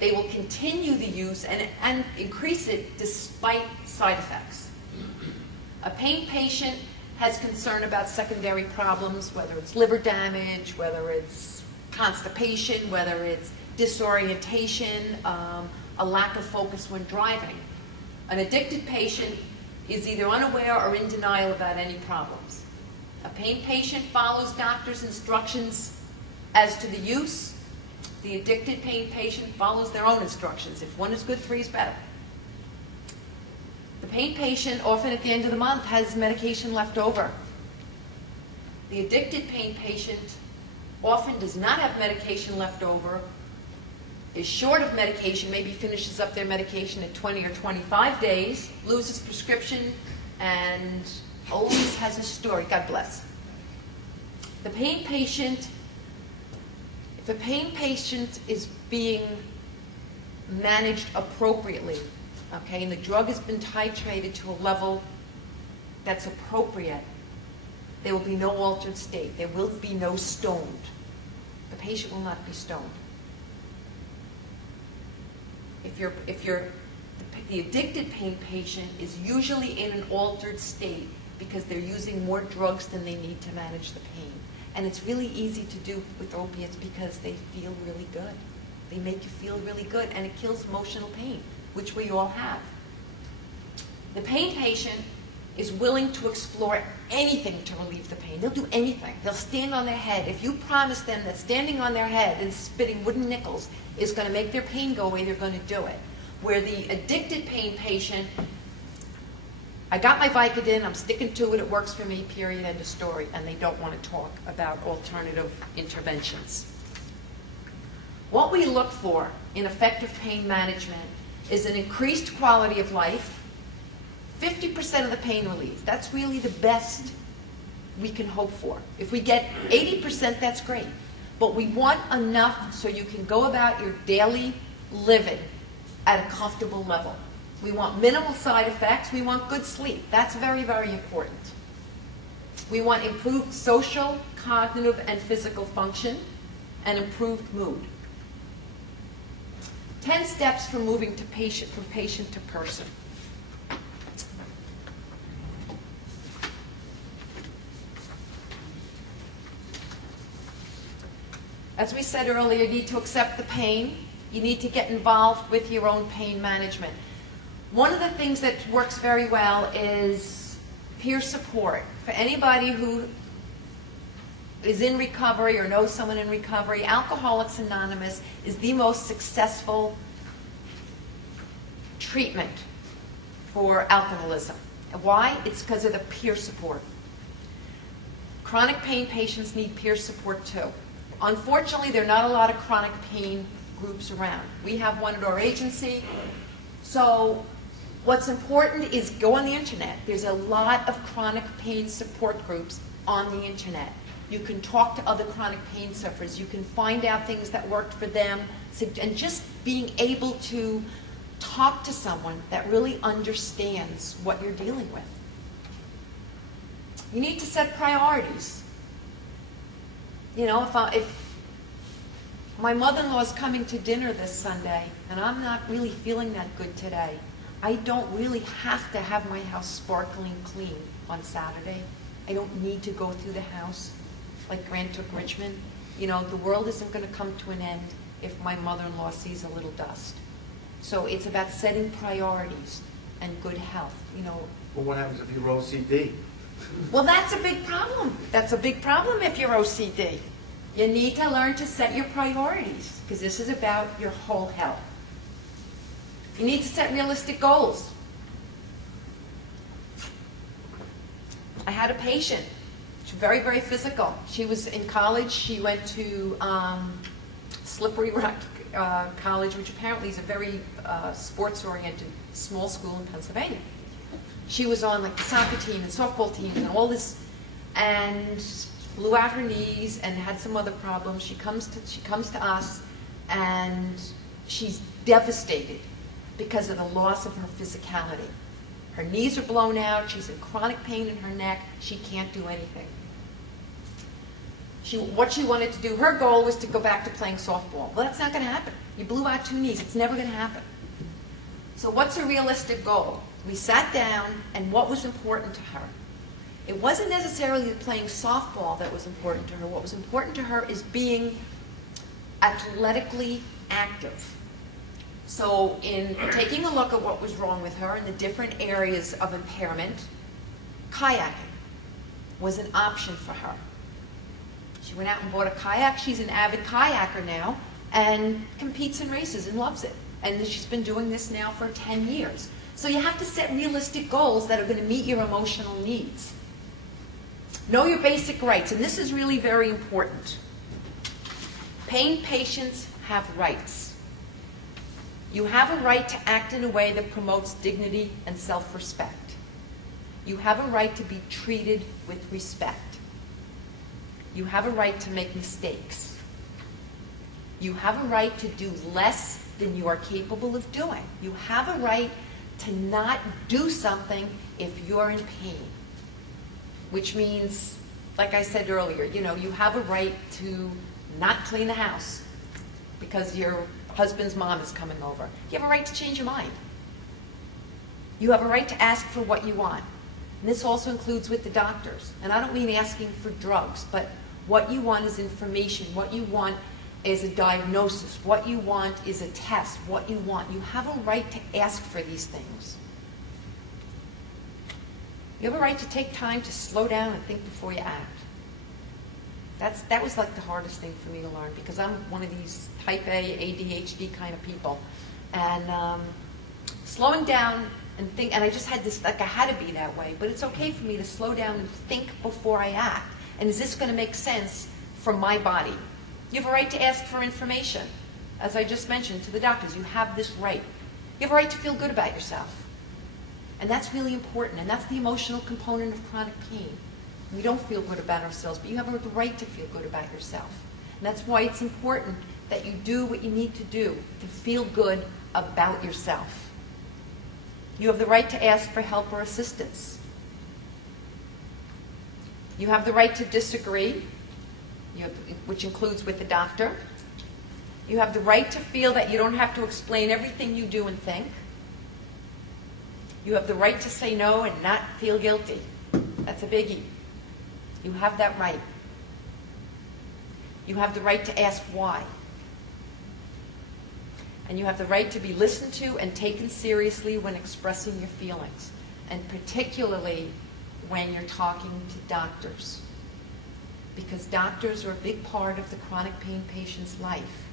they will continue the use and increase it despite side effects. A pain patient has concern about secondary problems, whether it's liver damage, whether it's constipation, whether it's disorientation, a lack of focus when driving. An addicted patient is either unaware or in denial about any problems. A pain patient follows doctor's instructions as to the use. The addicted pain patient follows their own instructions. If one is good, three is better. The pain patient, often at the end of the month, has medication left over. The addicted pain patient often does not have medication left over, is short of medication, maybe finishes up their medication at 20 or 25 days, loses prescription, and always has a story. God bless. The pain patient, if a pain patient is being managed appropriately, okay, and the drug has been titrated to a level that's appropriate, there will be no altered state. There will be no stoned. The patient will not be stoned. The addicted pain patient is usually in an altered state because they're using more drugs than they need to manage the pain. And it's really easy to do with opiates because they feel really good. They make you feel really good, and it kills emotional pain, which we all have. The pain patient is willing to explore anything to relieve the pain. They'll do anything. They'll stand on their head. If you promise them that standing on their head and spitting wooden nickels is going to make their pain go away, they're going to do it. Where the addicted pain patient, I got my Vicodin, I'm sticking to it, it works for me, period, end of story, and they don't want to talk about alternative interventions. What we look for in effective pain management is an increased quality of life, 50% of the pain relief. That's really the best we can hope for. If we get 80%, that's great. But we want enough so you can go about your daily living at a comfortable level. We want minimal side effects. We want good sleep. That's very, very important. We want improved social, cognitive, and physical function, and improved mood. 10 steps for moving from patient to person. As we said earlier, you need to accept the pain. You need to get involved with your own pain management. One of the things that works very well is peer support. For anybody who is in recovery or knows someone in recovery, Alcoholics Anonymous is the most successful treatment for alcoholism. And why? It's because of the peer support. Chronic pain patients need peer support too. Unfortunately, there are not a lot of chronic pain groups around. We have one at our agency. So what's important is go on the internet. There's a lot of chronic pain support groups on the internet. You can talk to other chronic pain sufferers. You can find out things that worked for them. And just being able to talk to someone that really understands what you're dealing with. You need to set priorities. You know, if my mother-in-law is coming to dinner this Sunday and I'm not really feeling that good today, I don't really have to have my house sparkling clean on Saturday. I don't need to go through the house like Grant took Richmond. You know, the world isn't going to come to an end if my mother-in-law sees a little dust. So it's about setting priorities and good health, you know. Well, what happens if you're OCD? Well, that's a big problem. That's a big problem if you're OCD. You need to learn to set your priorities because this is about your whole health. You need to set realistic goals. I had a patient. She's very, very physical. She was in college. She went to Slippery Rock College, which apparently is a very sports-oriented small school in Pennsylvania. She was on like the soccer team and softball team and all this, and blew out her knees and had some other problems. She comes to us, and she's devastated because of the loss of her physicality. Her knees are blown out. She's in chronic pain in her neck. She can't do anything. What she wanted to do, her goal was to go back to playing softball. Well, that's not going to happen. You blew out 2 knees. It's never going to happen. So what's a realistic goal? We sat down, and what was important to her? It wasn't necessarily playing softball that was important to her. What was important to her is being athletically active. So in taking a look at what was wrong with her and the different areas of impairment, kayaking was an option for her. She went out and bought a kayak. She's an avid kayaker now and competes in races and loves it. And she's been doing this now for 10 years. So you have to set realistic goals that are going to meet your emotional needs. Know your basic rights, and this is really very important. Pain patients have rights. You have a right to act in a way that promotes dignity and self-respect. You have a right to be treated with respect. You have a right to make mistakes. You have a right to do less than you are capable of doing. You have a right to not do something if you're in pain. Which means, like I said earlier, you know, you have a right to not clean the house because your husband's mom is coming over. You have a right to change your mind. You have a right to ask for what you want. And this also includes with the doctors. And I don't mean asking for drugs, but what you want is information. What you want is a diagnosis. What you want is a test. What you want. You have a right to ask for these things. You have a right to take time to slow down and think before you act. That was like the hardest thing for me to learn because I'm one of these type A, ADHD kind of people. And slowing down and think, and I just had this, like I had to be that way, but it's okay for me to slow down and think before I act. And is this going to make sense for my body? You have a right to ask for information. As I just mentioned to the doctors, you have this right. You have a right to feel good about yourself. And that's really important, and that's the emotional component of chronic pain. We don't feel good about ourselves, but you have the right to feel good about yourself. And that's why it's important that you do what you need to do to feel good about yourself. You have the right to ask for help or assistance. You have the right to disagree, which includes with the doctor. You have the right to feel that you don't have to explain everything you do and think. You have the right to say no and not feel guilty. That's a biggie. You have that right. You have the right to ask why. And you have the right to be listened to and taken seriously when expressing your feelings, and particularly when you're talking to doctors. Because doctors are a big part of the chronic pain patient's life,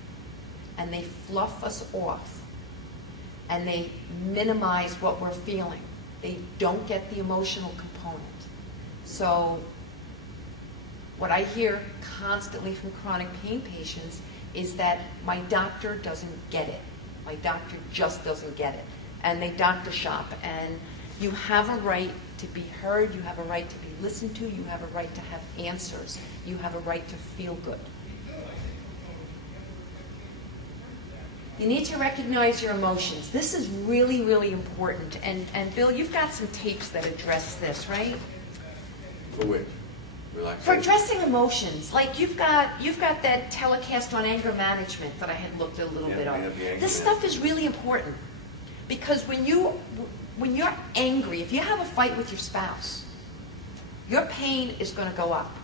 and they fluff us off, and they minimize what we're feeling. They don't get the emotional component. So what I hear constantly from chronic pain patients is that my doctor doesn't get it. My doctor just doesn't get it. And they doctor shop. And you have a right to be heard. You have a right to be listened to. You have a right to have answers. You have a right to feel good. You need to recognize your emotions. This is really, really important. And Bill, you've got some tapes that address this, right? For which? Relaxation? For addressing emotions. Like you've got that telecast on anger management that I had looked a little bit we on. have the anger This stuff is really important. Because when you're angry, if you have a fight with your spouse, your pain is going to go up.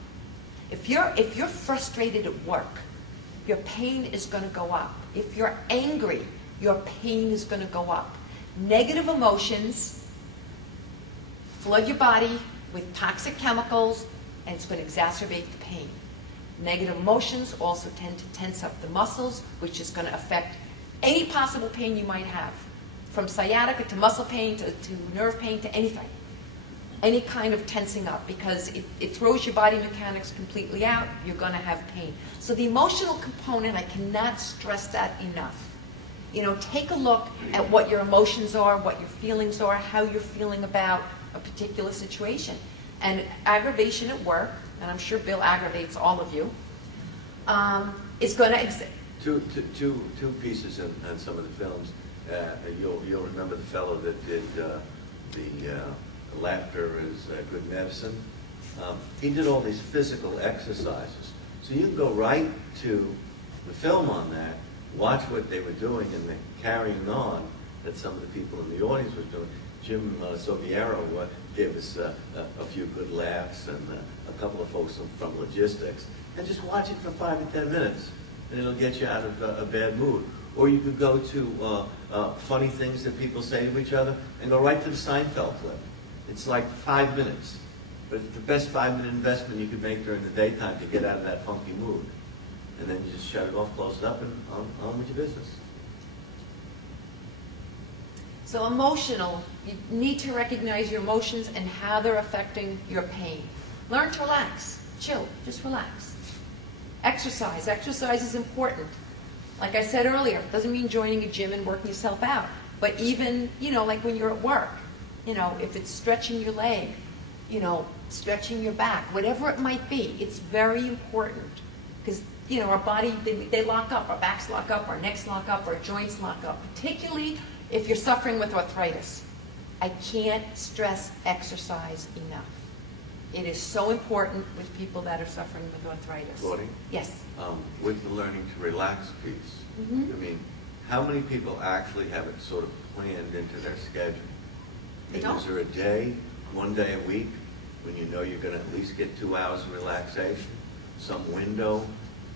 If you're frustrated at work, your pain is going to go up. If you're angry, your pain is going to go up. Negative emotions flood your body with toxic chemicals, and it's going to exacerbate the pain. Negative emotions also tend to tense up the muscles, which is going to affect any possible pain you might have, from sciatica to muscle pain to nerve pain to anything. Any kind of tensing up, because it throws your body mechanics completely out. You're going to have pain. So the emotional component, I cannot stress that enough. You know, take a look at what your emotions are, what your feelings are, how you're feeling about a particular situation. And aggravation at work, and I'm sure Bill aggravates all of you, is going to exist. Two pieces in some of the films. You'll remember the fellow that did the Laughter is Good Medicine. He did all these physical exercises. So you can go right to the film on that, watch what they were doing and the carrying on that some of the people in the audience were doing. Jim Soviero gave us a few good laughs, and a couple of folks from logistics. And just watch it for 5 to 10 minutes, and it'll get you out of a bad mood. Or you could go to funny things that people say to each other and go right to the Seinfeld clip. It's like 5 minutes, but it's the best 5-minute investment you could make during the daytime to get out of that funky mood. And then you just shut it off, close it up, and on with your business. So emotional, you need to recognize your emotions and how they're affecting your pain. Learn to relax, chill, just relax. Exercise. Exercise is important. Like I said earlier, it doesn't mean joining a gym and working yourself out. But even, like when you're at work, if it's stretching your leg, stretching your back, whatever it might be, it's very important. Because, our body, they lock up, our backs lock up, our necks lock up, our joints lock up, particularly if you're suffering with arthritis. I can't stress exercise enough. It is so important with people that are suffering with arthritis. Claudine? Yes. With the learning to relax piece, Mm-hmm. I mean, how many people actually have it sort of planned into their schedule? They don't. Is there a day, one day a week, when you know you're going to at least get 2 hours of relaxation? Some window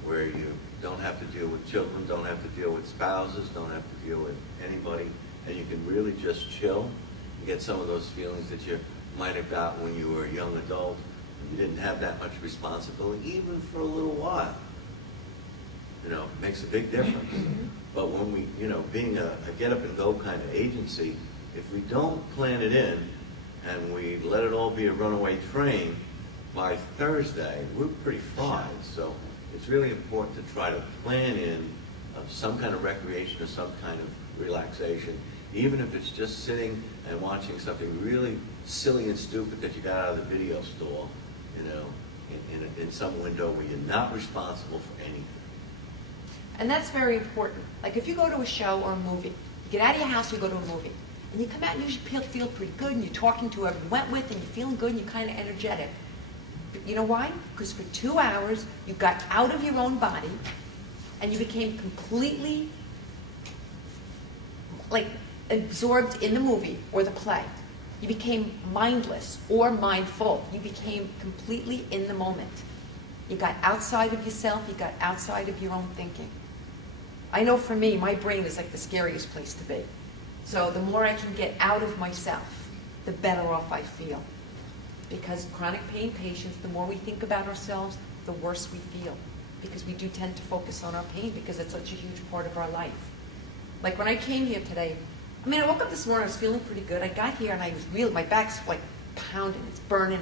where you don't have to deal with children, don't have to deal with spouses, don't have to deal with anybody, and you can really just chill and get some of those feelings that you might have got when you were a young adult and you didn't have that much responsibility, even for a little while. It makes a big difference. But when we, being a get-up-and-go kind of agency, if we don't plan it in and we let it all be a runaway train, by Thursday, we're pretty fried. So it's really important to try to plan in some kind of recreation or some kind of relaxation, even if it's just sitting and watching something really silly and stupid that you got out of the video store, in some window where you're not responsible for anything. And that's very important. Like if you go to a show or a movie, you get out of your house, you go to a movie, and you come out and you feel pretty good, and you're talking to whoever you went with, and you're feeling good, and you're kind of energetic. But you know why? Because for 2 hours, you got out of your own body, and you became completely, absorbed in the movie or the play. You became mindless or mindful. You became completely in the moment. You got outside of yourself, you got outside of your own thinking. I know for me, my brain is like the scariest place to be. So the more I can get out of myself, the better off I feel. Because chronic pain patients, the more we think about ourselves, the worse we feel. Because we do tend to focus on our pain because it's such a huge part of our life. Like when I came here today, I mean, I woke up this morning, I was feeling pretty good. I got here and I was really, my back's like pounding, it's burning.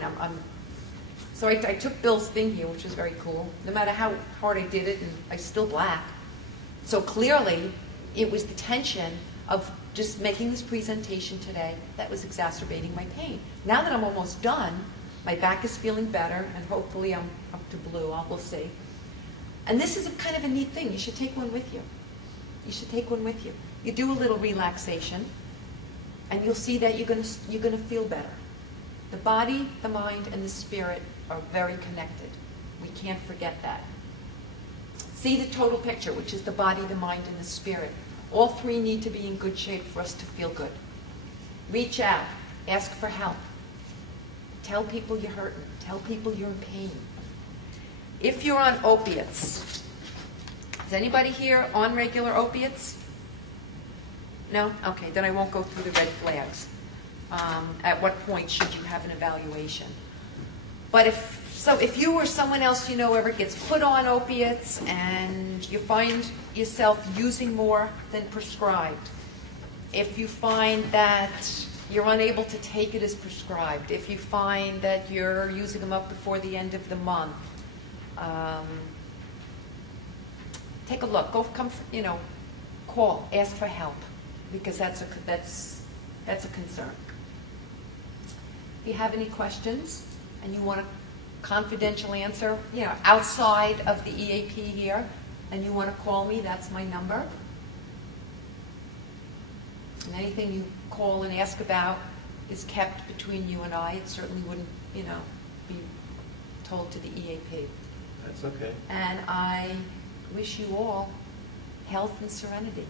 So I took Bill's thing here, which was very cool. No matter how hard I did it, and I still black. So clearly, it was the tension of just making this presentation today that was exacerbating my pain. Now that I'm almost done, my back is feeling better, and hopefully I'm up to blue. We'll see. And this is a kind of a neat thing. You should take one with you. You should take one with you. You do a little relaxation, and you'll see that you're going to feel better. The body, the mind, and the spirit are very connected. We can't forget that. See the total picture, which is the body, the mind, and the spirit. All three need to be in good shape for us to feel good. Reach out. Ask for help. Tell people you're hurting. Tell people you're in pain. If you're on opiates, is anybody here on regular opiates? No? Okay, then I won't go through the red flags. At what point should you have an evaluation? But if you or someone else you know ever gets put on opiates and you find yourself using more than prescribed, if you find that you're unable to take it as prescribed, if you find that you're using them up before the end of the month, take a look. Call, ask for help, because that's a concern. If you have any questions and you want a confidential answer, outside of the EAP here, and you want to call me, that's my number. And anything you call and ask about is kept between you and I. It certainly wouldn't, be told to the EAP. That's okay. And I wish you all health and serenity.